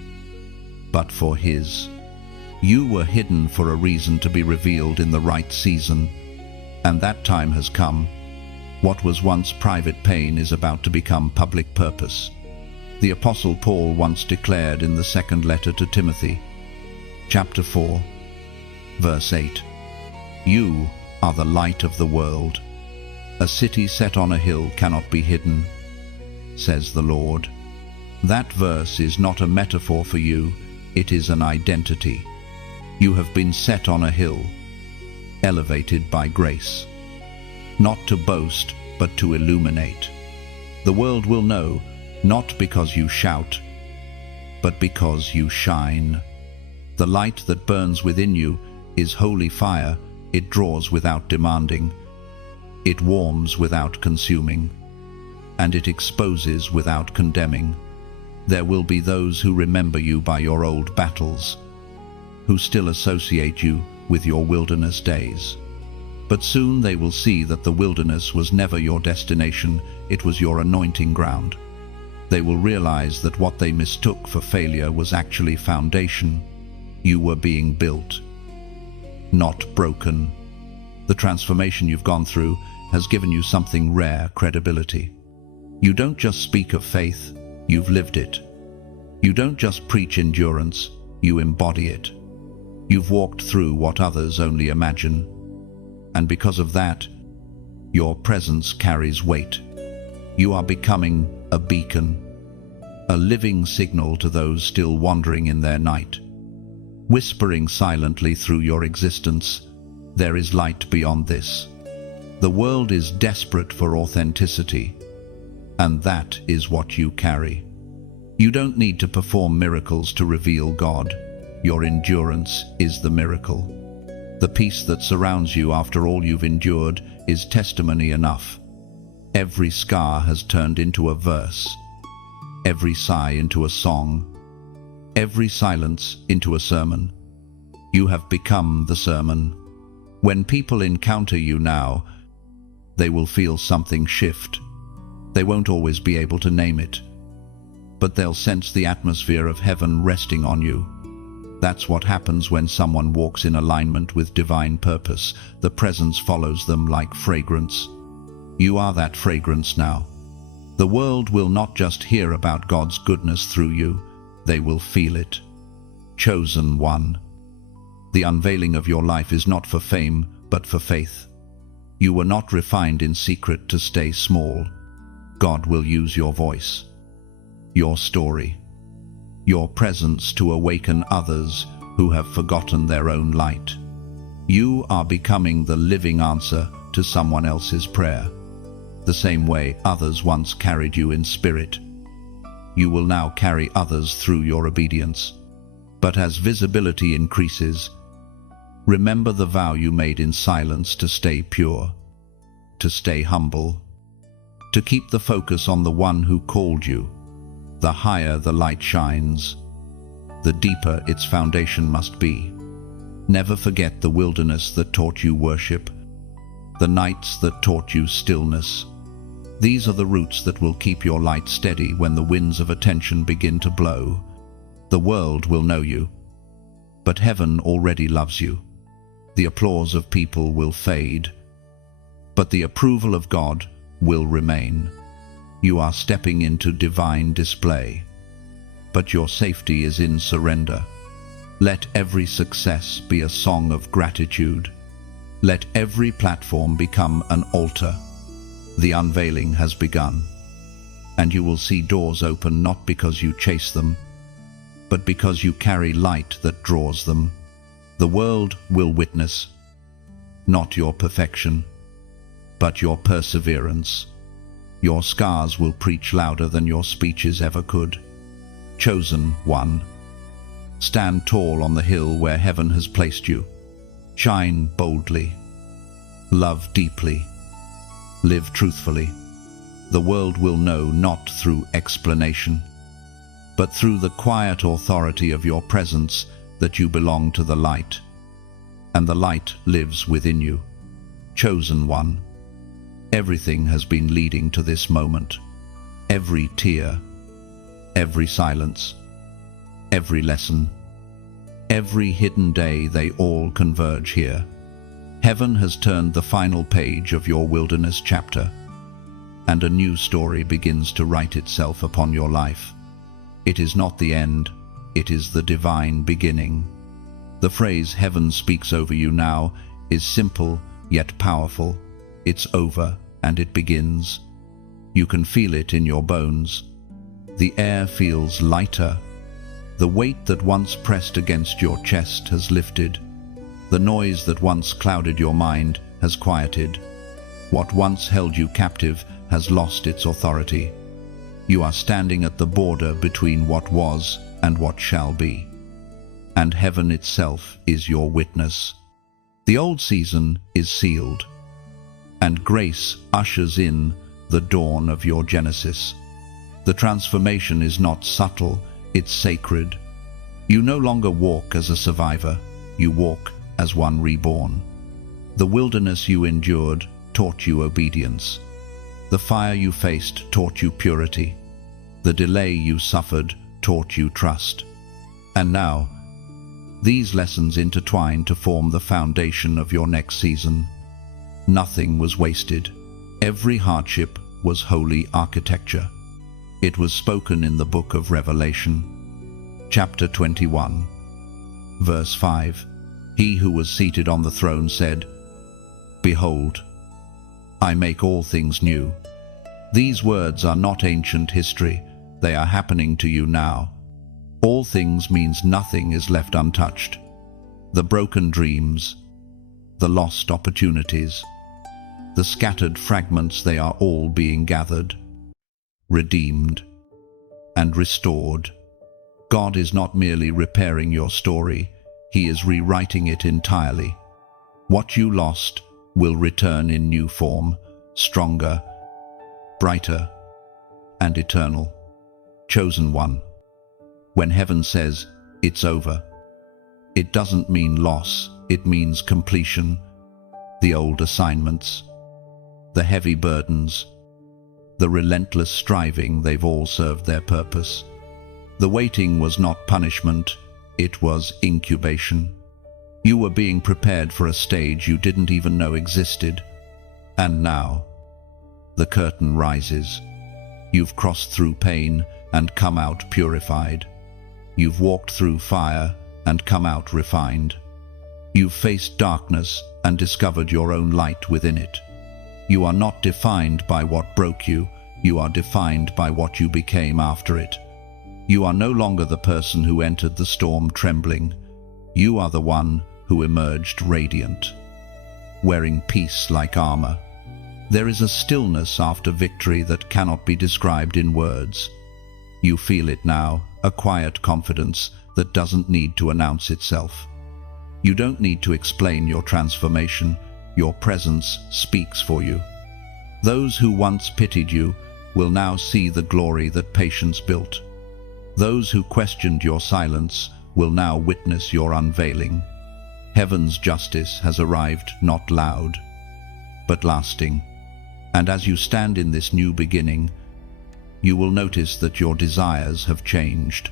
but for His. You were hidden for a reason to be revealed in the right season, and that time has come. What was once private pain is about to become public purpose. The Apostle Paul once declared in the second letter to Timothy, chapter 4, verse 8, "You are the light of the world. A city set on a hill cannot be hidden, says the Lord. That verse is not a metaphor for you, it is an identity. You have been set on a hill, elevated by grace. Not to boast, but to illuminate. The world will know, not because you shout, but because you shine. The light that burns within you is holy fire. It draws without demanding. It warms without consuming. And it exposes without condemning. There will be those who remember you by your old battles, who still associate you with your wilderness days. But soon they will see that the wilderness was never your destination, it was your anointing ground. They will realize that what they mistook for failure was actually foundation. You were being built, not broken. The transformation you've gone through has given you something rare: credibility. You don't just speak of faith, you've lived it. You don't just preach endurance, you embody it. You've walked through what others only imagine. And because of that, your presence carries weight. You are becoming a beacon, a living signal to those still wandering in their night. Whispering silently through your existence, there is light beyond this. The world is desperate for authenticity, and that is what you carry. You don't need to perform miracles to reveal God. Your endurance is the miracle. The peace that surrounds you after all you've endured is testimony enough. Every scar has turned into a verse, every sigh into a song, every silence into a sermon. You have become the sermon. When people encounter you now, they will feel something shift. They won't always be able to name it, but they'll sense the atmosphere of heaven resting on you. That's what happens when someone walks in alignment with divine purpose. The presence follows them like fragrance. You are that fragrance now. The world will not just hear about God's goodness through you, they will feel it. Chosen one. The unveiling of your life is not for fame, but for faith. You were not refined in secret to stay small. God will use your voice, your story, your presence to awaken others who have forgotten their own light. You are becoming the living answer to someone else's prayer. The same way others once carried you in spirit, you will now carry others through your obedience. But as visibility increases, remember the vow you made in silence to stay pure, to stay humble, to keep the focus on the one who called you. The higher the light shines, the deeper its foundation must be. Never forget the wilderness that taught you worship, the nights that taught you stillness. These are the roots that will keep your light steady when the winds of attention begin to blow. The world will know you, but heaven already loves you. The applause of people will fade, but the approval of God will remain. You are stepping into divine display, but your safety is in surrender. Let every success be a song of gratitude. Let every platform become an altar. The unveiling has begun, and you will see doors open not because you chase them, but because you carry light that draws them. The world will witness, not your perfection, but your perseverance. Your scars will preach louder than your speeches ever could. Chosen one. Stand tall on the hill where heaven has placed you. Shine boldly. Love deeply. Live truthfully. The world will know not through explanation, but through the quiet authority of your presence that you belong to the light, and the light lives within you. Chosen one. Everything has been leading to this moment. Every tear, every silence, every lesson, every hidden day, they all converge here. Heaven has turned the final page of your wilderness chapter, and a new story begins to write itself upon your life. It is not the end, it is the divine beginning. The phrase "heaven speaks over you now" is simple yet powerful. It's over, and it begins. You can feel it in your bones. The air feels lighter. The weight that once pressed against your chest has lifted. The noise that once clouded your mind has quieted. What once held you captive has lost its authority. You are standing at the border between what was and what shall be. And heaven itself is your witness. The old season is sealed, and grace ushers in the dawn of your Genesis. The transformation is not subtle, it's sacred. You no longer walk as a survivor, you walk as one reborn. The wilderness you endured taught you obedience. The fire you faced taught you purity. The delay you suffered taught you trust. And now, these lessons intertwine to form the foundation of your next season. Nothing was wasted. Every hardship was holy architecture. It was spoken in the book of Revelation, chapter 21, verse 5. He who was seated on the throne said, "Behold, I make all things new." These words are not ancient history, they are happening to you now. All things means nothing is left untouched. The broken dreams, the lost opportunities, the scattered fragments, they are all being gathered, redeemed, and restored. God is not merely repairing your story, He is rewriting it entirely. What you lost will return in new form, stronger, brighter, and eternal. Chosen one. When heaven says, "It's over," it doesn't mean loss, it means completion. The old assignments, the heavy burdens, the relentless striving, they've all served their purpose. The waiting was not punishment, it was incubation. You were being prepared for a stage you didn't even know existed. And now, the curtain rises. You've crossed through pain and come out purified. You've walked through fire and come out refined. You've faced darkness and discovered your own light within it. You are not defined by what broke you, you are defined by what you became after it. You are no longer the person who entered the storm trembling. You are the one who emerged radiant, wearing peace like armor. There is a stillness after victory that cannot be described in words. You feel it now, a quiet confidence that doesn't need to announce itself. You don't need to explain your transformation, your presence speaks for you. Those who once pitied you will now see the glory that patience built. Those who questioned your silence will now witness your unveiling. Heaven's justice has arrived, not loud, but lasting. And as you stand in this new beginning, you will notice that your desires have changed.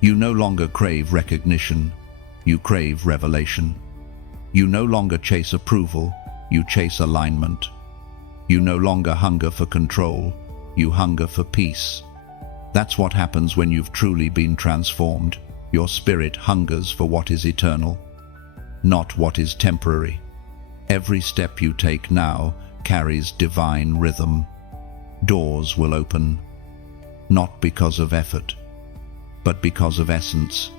You no longer crave recognition, you crave revelation. You no longer chase approval, you chase alignment. You no longer hunger for control, you hunger for peace. That's what happens when you've truly been transformed. Your spirit hungers for what is eternal, not what is temporary. Every step you take now carries divine rhythm. Doors will open, not because of effort, but because of essence.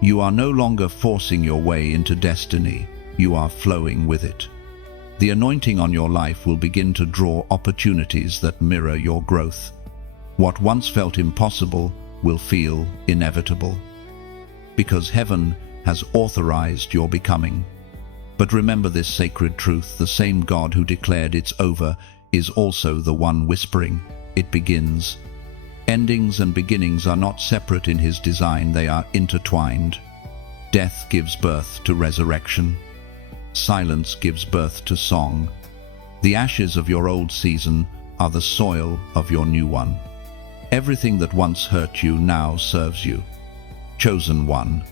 You are no longer forcing your way into destiny, you are flowing with it. The anointing on your life will begin to draw opportunities that mirror your growth. What once felt impossible will feel inevitable, because heaven has authorized your becoming. But remember this sacred truth: the same God who declared it's over is also the one whispering, it begins. Endings and beginnings are not separate in His design, they are intertwined. Death gives birth to resurrection. Silence gives birth to song. The ashes of your old season are the soil of your new one. Everything that once hurt you now serves you. Chosen one,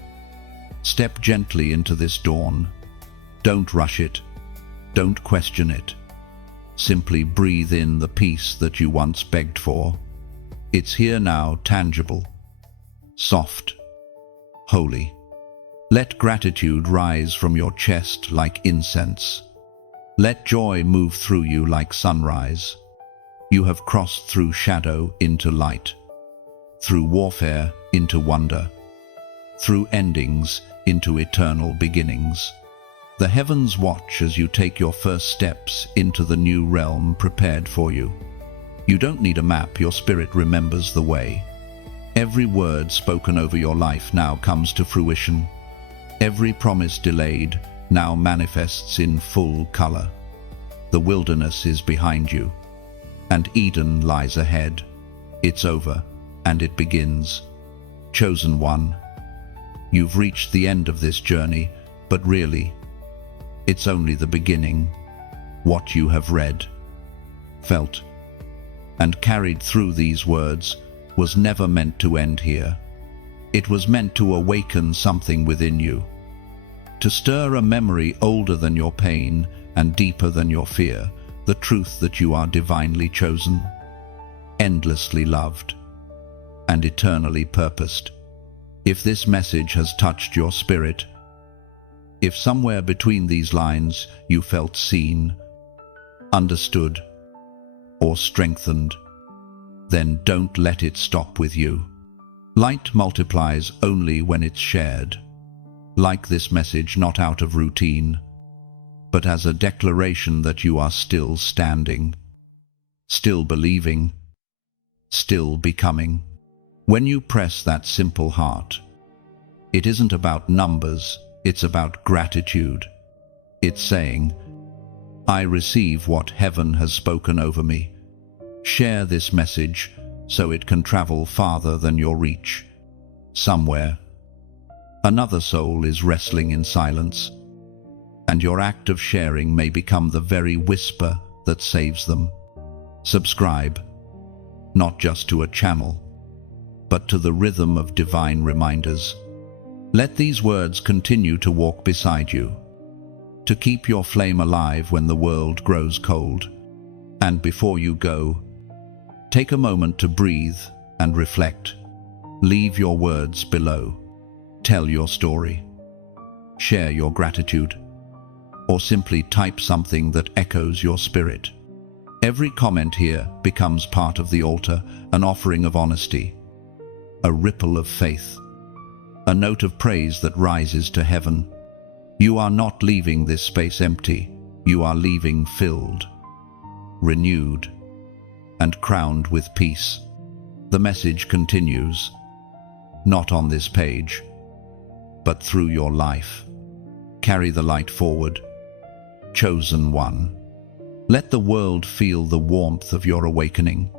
step gently into this dawn. Don't rush it. Don't question it. Simply breathe in the peace that you once begged for. It's here now, tangible, soft, holy. Let gratitude rise from your chest like incense. Let joy move through you like sunrise. You have crossed through shadow into light, through warfare into wonder, through endings into eternal beginnings. The heavens watch as you take your first steps into the new realm prepared for you. You don't need a map, your spirit remembers the way. Every word spoken over your life now comes to fruition. Every promise delayed now manifests in full color. The wilderness is behind you, and Eden lies ahead. It's over, and it begins. Chosen one, you've reached the end of this journey, but really, it's only the beginning. What you have read, felt, and carried through these words was never meant to end here. It was meant to awaken something within you, to stir a memory older than your pain and deeper than your fear, the truth that you are divinely chosen, endlessly loved, and eternally purposed. If this message has touched your spirit, if somewhere between these lines you felt seen, understood, or strengthened, then don't let it stop with you. Light multiplies only when it's shared. Like this message, not out of routine, but as a declaration that you are still standing, still believing, still becoming. When you press that simple heart, it isn't about numbers, it's about gratitude. It's saying, I receive what heaven has spoken over me. Share this message so it can travel farther than your reach. Somewhere, another soul is wrestling in silence, and your act of sharing may become the very whisper that saves them. Subscribe, not just to a channel, but to the rhythm of divine reminders. Let these words continue to walk beside you, to keep your flame alive when the world grows cold. And before you go, take a moment to breathe and reflect. Leave your words below. Tell your story. Share your gratitude. Or simply type something that echoes your spirit. Every comment here becomes part of the altar, an offering of honesty, a ripple of faith, a note of praise that rises to heaven. You are not leaving this space empty. You are leaving filled, renewed, and crowned with peace. The message continues, not on this page, but through your life. Carry the light forward. Chosen one. Let the world feel the warmth of your awakening.